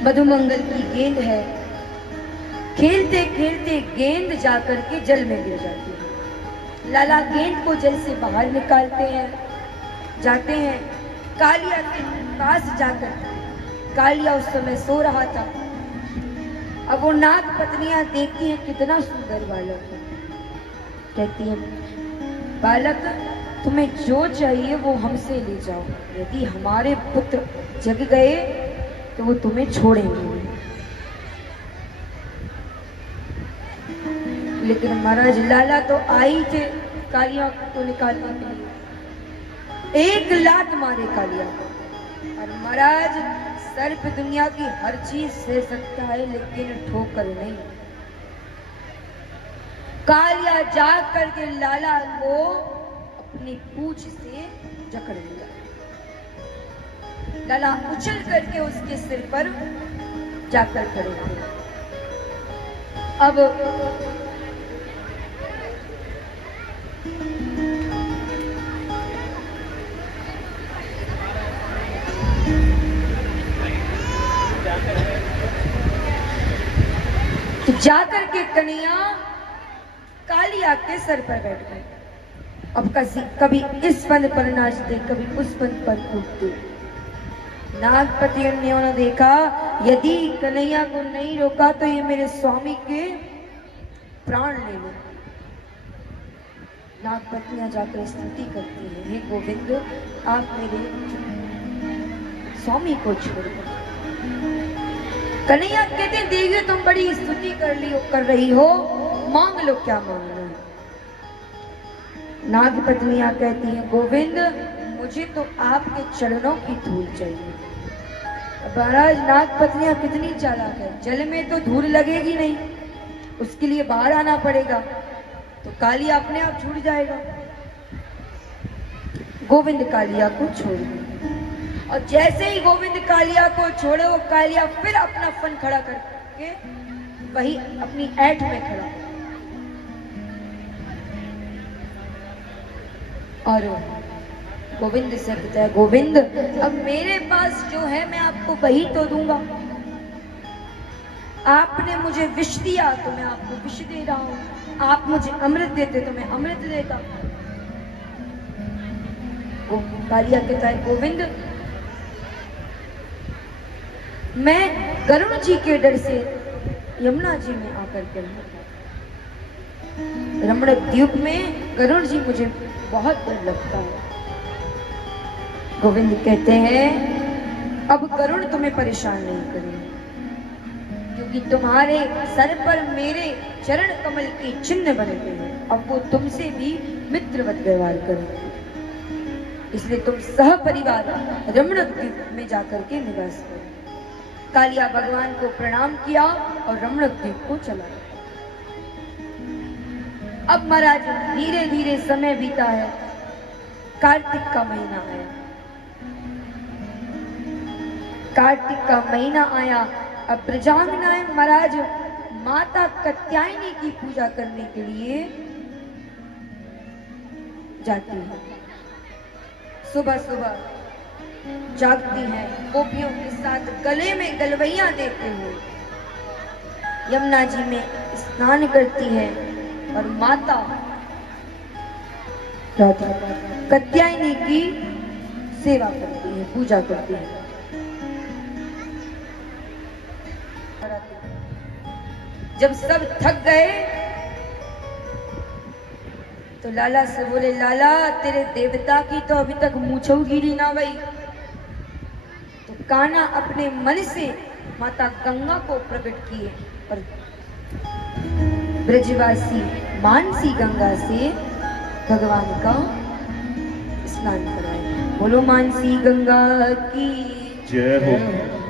मधुमंगल की गेंद है, खेलते खेलते गेंद जाकर के जल में गिर जाती है। लाला गेंद को जल से बाहर निकालते हैं, जाते हैं कालिया के पास जाकर। कालिया उस समय सो रहा था। अब वो नाग पत्नियां देखती हैं कितना सुंदर बालक है। कहती हैं बालक तुम्हें जो चाहिए वो हमसे ले जाओ, यदि हमारे पुत्र जग गए तो वो तुम्हें छोड़ेंगे। लेकिन महाराज लाला तो आई थे कालिया को निकालने के लिए। एक लात मारे कालिया को। और महाराज सर्प दुनिया की हर चीज सह सकता है, लेकिन ठोकर नहीं। कालिया जाग करके लाला को अपनी पूंछ से जकड़ लिया। लाला उछल करके उसके सिर पर जाकर खड़े हुए। अब तो जाकर के कन्हैया कालिया के सर पर बैठ गए। अब कभी इस फंद पर नाचते, कभी उस फंद पर कूदते। नागपतियों ने देखा यदि कन्हैया को नहीं रोका तो ये मेरे स्वामी के प्राण ले लो। नागपतियां जाकर स्तुति करती हैं, हे गोविंद आप मेरे स्वामी को छोड़ दो। कन्हैया कहते देवी तुम बड़ी स्तुति कर रही हो, मांग लो क्या मांगना है। नागपत्नियां कहती हैं गोविंद मुझे तो आपके चरणों की धूल चाहिए। महाराज नागपत्नियां कितनी चालाक है, जल में तो धूल लगेगी नहीं, उसके लिए बाहर आना पड़ेगा, तो कालिया अपने आप छूट जाएगा। गोविंद कालिया को छोड़ दिया। और जैसे ही गोविंद कालिया को छोड़े, वो कालिया फिर अपना फन खड़ा करके वही अपनी ऐठ में खड़ा। और गोविंद से कहता है गोविंद अब मेरे पास जो है मैं आपको वही तो दूंगा। आपने मुझे विष दिया तो मैं आपको विष दे रहा हूं, आप मुझे अमृत देते तो मैं अमृत देता। कालिया कहता है गोविंद मैं गरुड़ जी के डर से यमुना जी में आकर के रमण द्वीप में गरुड़ जी मुझे बहुत डर लगता है। गोविंद कहते हैं अब गरुड़ तुम्हें परेशान नहीं करेंगे, क्योंकि तुम्हारे सर पर मेरे चरण कमल के चिन्ह बने हुए हैं। अब वो तुमसे भी मित्रवत व्यवहार करेंगे, इसलिए तुम सह परिवार रमण द्वीप में जाकर के निवास करो। कालिया भगवान को प्रणाम किया और रमण द्वीप को चला। अब महाराज धीरे धीरे समय बीता है। कार्तिक का महीना आया। कार्तिक का महीना आया। अब ब्रजांगनाएं महाराज माता कात्यायनी की पूजा करने के लिए जाती है। सुबह सुबह जागती हैं गोपियों के साथ गले में गलवैया देते हुए यमुना जी में स्नान करती है और माता राधा कात्यायनी की सेवा करती है, पूजा करती है। जब सब थक गए तो लाला से बोले, लाला तेरे देवता की तो अभी तक मूछों गिरी ना गई। तो कान्हा अपने मन से माता गंगा को प्रकट किए और ब्रजवासी मानसी गंगा से भगवान का स्नान कराए। बोलो मानसी गंगा की जय हो।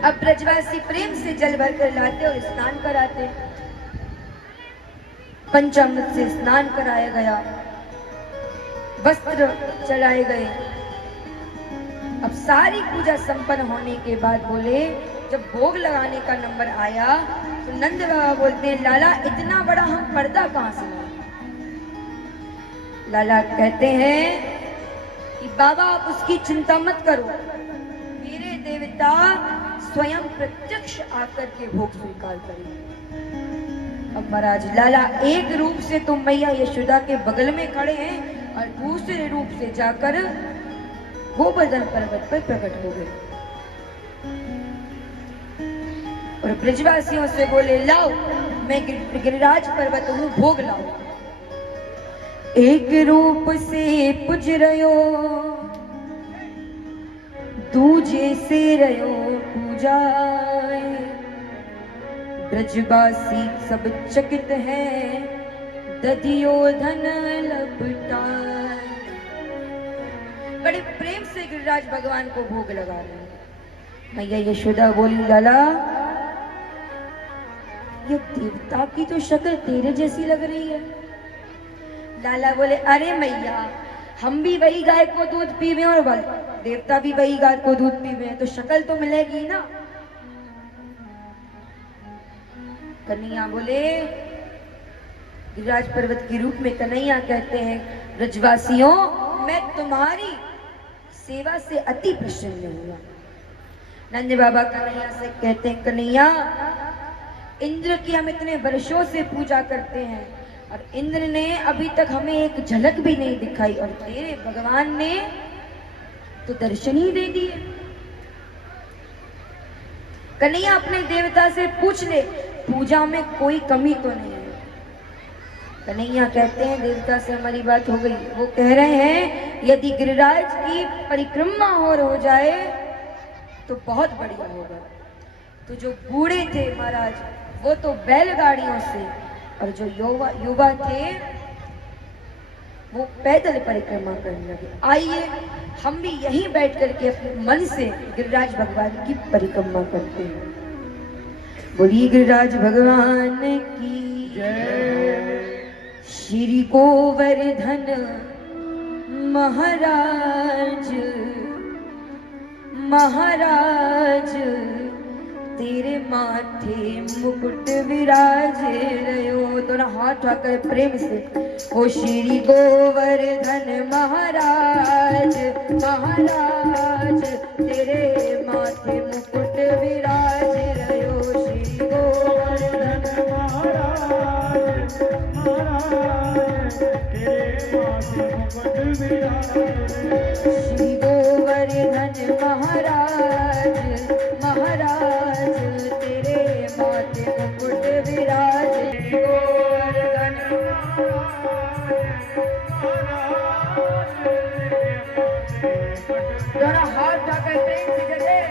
अब ब्रजवासी प्रेम से जल भरकर लाते और स्नान कराते। पंचामृत से स्नान कराया गया, वस्त्र चढ़ाए गए। अब सारी पूजा संपन्न होने के बाद बोले, जब भोग लगाने का नंबर आया तो नंद बाबा बोलते हैं, लाला इतना बड़ा हम पर्दा कहां से लाए? लाला कहते हैं कि बाबा आप उसकी चिंता मत करो, मेरे देवता स्वयं प्रत्यक्ष आकर के भोग स्वीकार करेंगे। अब महाराज लाला एक रूप से तो मैया यशोदा के बगल में खड़े हैं और दूसरे रूप से जाकर गोवर्धन पर्वत पर प्रकट हो गए और ब्रजवासियों से बोले, लाओ मैं गिरिराज पर्वत हूं, भोग लाओ। एक रूप से पुज रयो दूजे से रयो पूजाए, ब्रजवासी सब चकित हैं दधियो धन लपटाए। बड़े प्रेम से गिरिराज भगवान को भोग लगा रहे हैं। मैया यशोदा बोली, लाला ये देवता की तो शक्ल तेरे जैसी लग रही है। लाला बोले, अरे मैया हम भी वही गाय को दूध पीवे और देवता भी वही गाय को दूध पीवे, तो शक्ल तो मिलेगी ना। कन्हैया बोले, गिरिराज पर्वत के रूप में कन्हैया कहते हैं, ब्रजवासियों मैं तुम्हारी सेवा से अति प्रसन्न हुआ। नंद बाबा कन्हैया से कहते हैं, कन्हैया इंद्र की हम इतने वर्षों से पूजा करते हैं और इंद्र ने अभी तक हमें एक झलक भी नहीं दिखाई और तेरे भगवान ने तो दर्शन ही दे दिए। कन्हैया अपने देवता से पूछ ले, पूजा में कोई कमी तो नहीं है। कन्हैया कहते हैं, देवता से हमारी बात हो गई। वो कह रहे हैं, यदि गिरिराज की परिक्रमा और हो जाए तो बहुत बढ़िया होगा। तो जो बूढ़े थे महाराज वो तो बैलगाड़ियों से और जो युवा थे वो पैदल परिक्रमा करने लगे। आइए हम भी यहीं बैठ करके अपने मन से गिरिराज भगवान की परिक्रमा करते हैं। बोलिए गिरिराज भगवान की जय। श्री गोवर्धन महाराज महाराज तेरे माथे मुकुट विराज रयो। दोनों हाथ उठाकर प्रेम से, ओ श्री गोवर्धन महाराज महाराज तेरे माथे मुकुट विराज रयो। श्री गोवर्धन महाराज महाराज तेरे माथे मुकुट विराज रयो। श्री गोवर्धन महाराज महाराज तेरे माथे मुकुट विराज। श्री गोवर्धन दोनों हाथ उठाकर प्रेम से जय।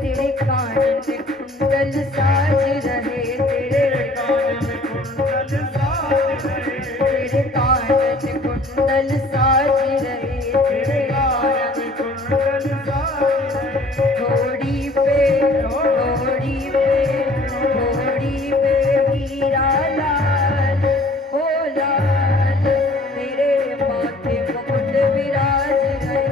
तेरे कान में कुंडल साज रहे, तेरे कान में कुंडल साज रहे, तेरे कान में कुंडल साज रहे, तेरे कान में कुंडल साज रहे, घोड़ी पे हीरा लाल, ओ लाल, तेरे माथे मुकुट विराज रहे,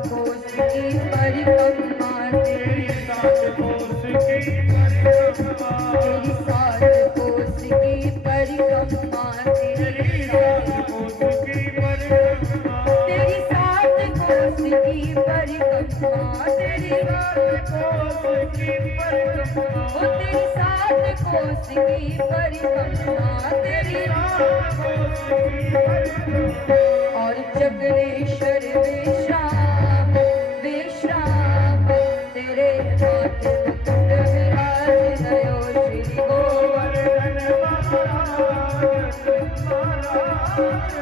कोस की परिक्रमा तेरी, सात कोस की परिक्रमा, तेरी सात कोस की परिक्रमा तेरी सात कोस की परिक्रमा, तेरी सात कोस की परिक्रमा, तेरी सात कोस की परिक्रमा, ओ तेरी सात कोस की परिक्रमा, तेरी सात कोस की परिक्रमा, और जगनेश्वर विश्राम विश्राम, तेरे माथे मुकुट विराज गयो, श्री गोवर्धन महाराज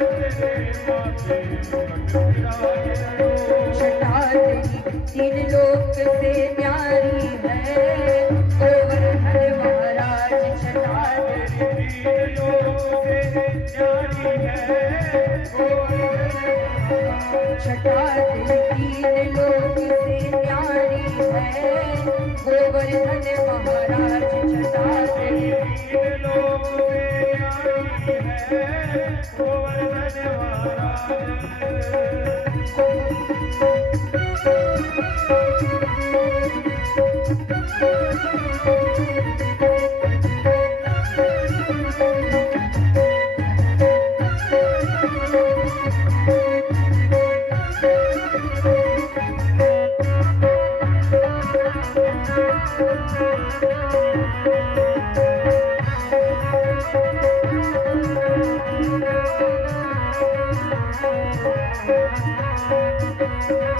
तेरे माथे मुकुट विराज रहो, छटा तेरी तीन लोक से न्यारी है, गोवर्धन महाराज छटा तेरी, तीन लोक से न्यारी है, छटा तेरी तीन लोक से न्यारी है, गोवर्धन महाराज छटा तेरी, तीन लोक से न्यारी है, गोवर्धन महाराज।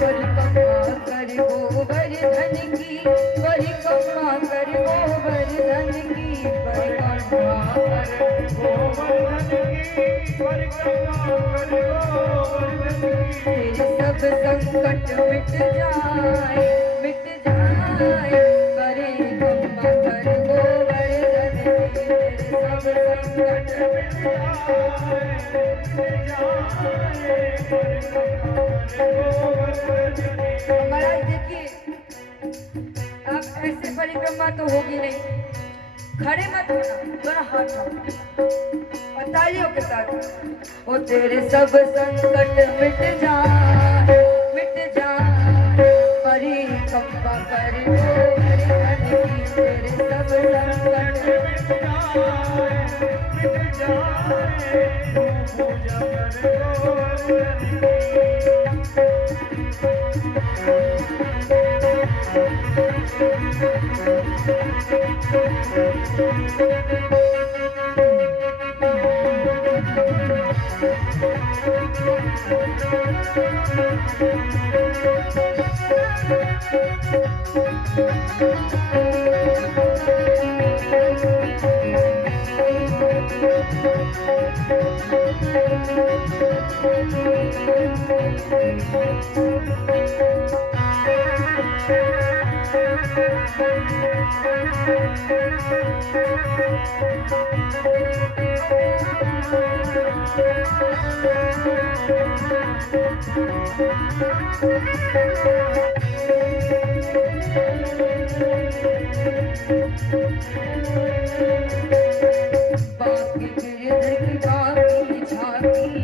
परिक्रमा कर गोवर्धन की, परिक्रमा कर गोवर्धन की, परिक्रमा कर गोवर्धन की परिक्रमा कर गोवर्धन की, तेरे सब संकट मिट जाए, परिक्रमा कर गोवर्धन की, तेरे सब संकट मिट महाराज देखिए, अब ऐसे परिक्रमा तो होगी नहीं, खड़े मत होना, दोनों हाथ उठाओ और तालियों के साथ, ओ तेरे सब संकट मिट जाए, परिक्रमा कर गोवर्धन की, तेरे सब संकट मिट बाकी गिरधर की बाकी झांकी,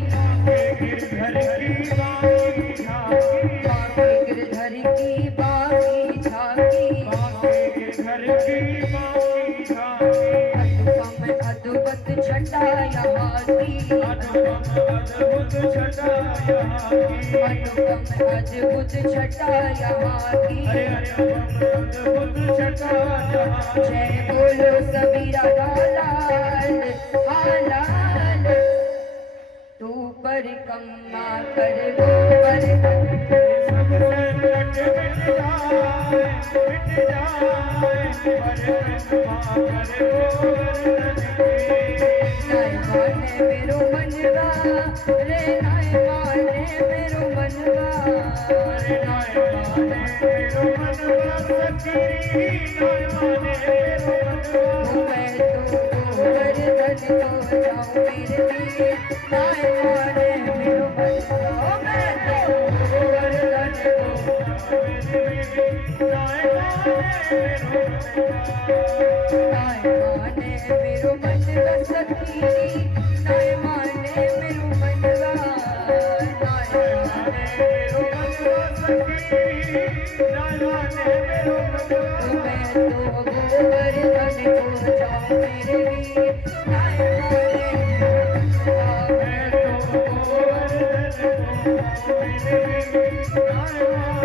गिरधर की बाकी झांकी बांके गिरधर की बाकी झांकी बाके गिरधर की बाकी झांकी अनुपम अद्भुत छटा यहाँ की अनुपम अद्भुत छटा यहाँ की अनुपम अद्भुत छटा यहाँ की अरे अनुपम अद्भुत छटा यहाँ जय बोलो सबीरा लाल हालाल तू पर कम्मा कर गोबर सब संकट मिट जाए पर कृपा करे गोवर्धन की नाय माने मेरो मनवा रे नाय माने मेरो मनवा अरे नाय माने मेरो मनवा सखी नाय माने मेरो मनवा मैं तो गोवर्धन को जाऊं मेरे वीर नाय माने मेरो मनवा मैं तो गोवर्धन को नाय माने मेरो नाय माने मेरो मनवा सखी नाय माने मेरो मनवा नाय माने मेरो मनवा सखी नाय माने मेरो मनवा मैं तो गोवर्धन को जाऊं मेरे वीर नाय माने मैं तो गोवर्धन को मेरे नाय माने मेरो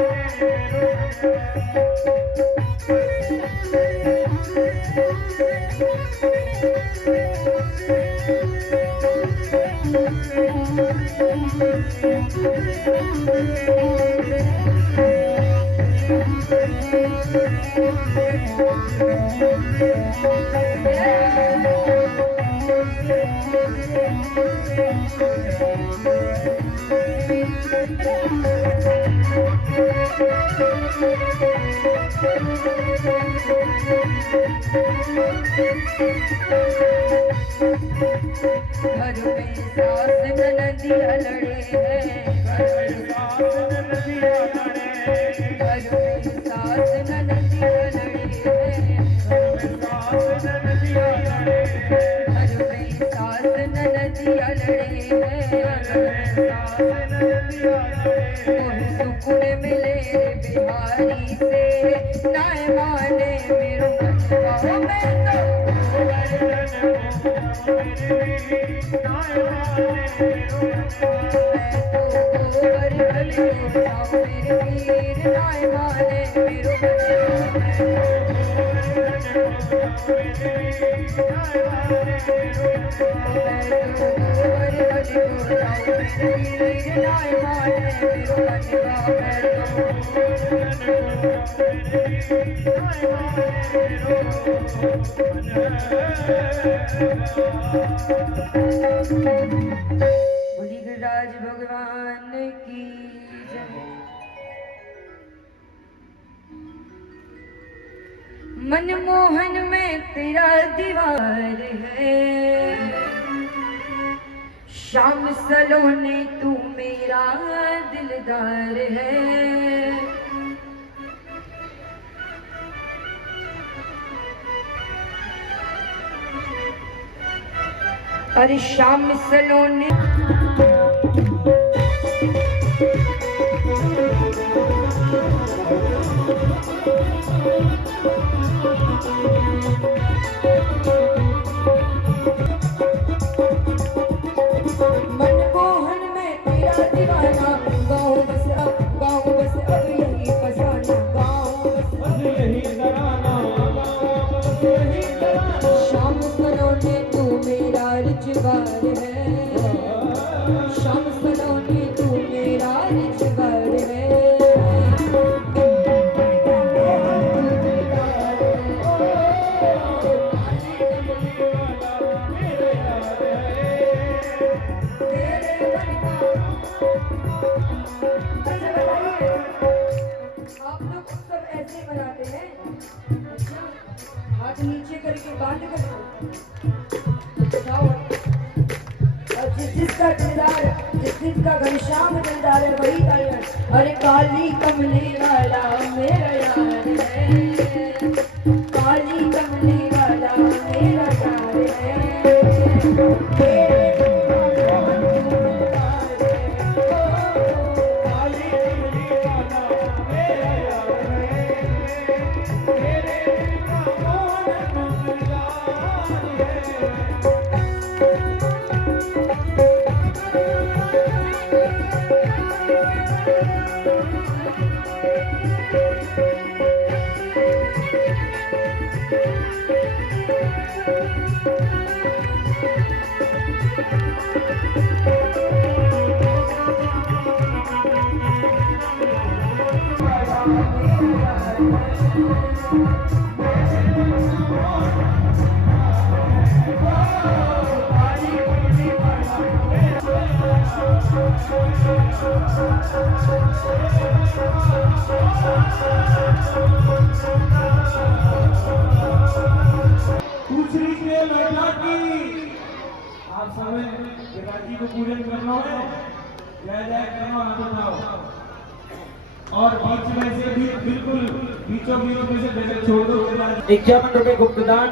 घर में सास ननदिया लड़े हैं घर में सास ननदिया लड़े हैं घर में सास ननदिया लड़े हैं मोहे सुकून मिले रे बिहारी से नाय माने मेरो मनवा मैं तो गोवर्धन को जाऊं मेरे वीर नाय माने मेरो बोली गिरिराज भगवान की जय। मनमोहन में तेरा दीवार है श्याम सलोने तू मेरा दिलदार है अरे श्याम सलोने मनमोहन में तेरा दीवाना गाँव बस अब यही फसाना गाँव बस यही तराना यही तराना श्याम सलोने तू मेरा रिजवार है श्याम सलोने तू मेरा रिजवार है आप लोग सब ऐसे बनाते हैं अच्छा हाथ नीचे करके बांध कर और जिसका दिलदार जिसका घनश्याम दिलदार है वही तालियां अरे काली कमली वाला मेरा यार है काली कमली वाला मेरा यार है तेरे दूसरी के लौटा की आप सब पिताजी को पूजन करना है, जय जय करना, हाथ उठाओ और बीच में से भी बिल्कुल बीचों बीच में से जगह छोड़ दो। 51 रुपए गुप्तदान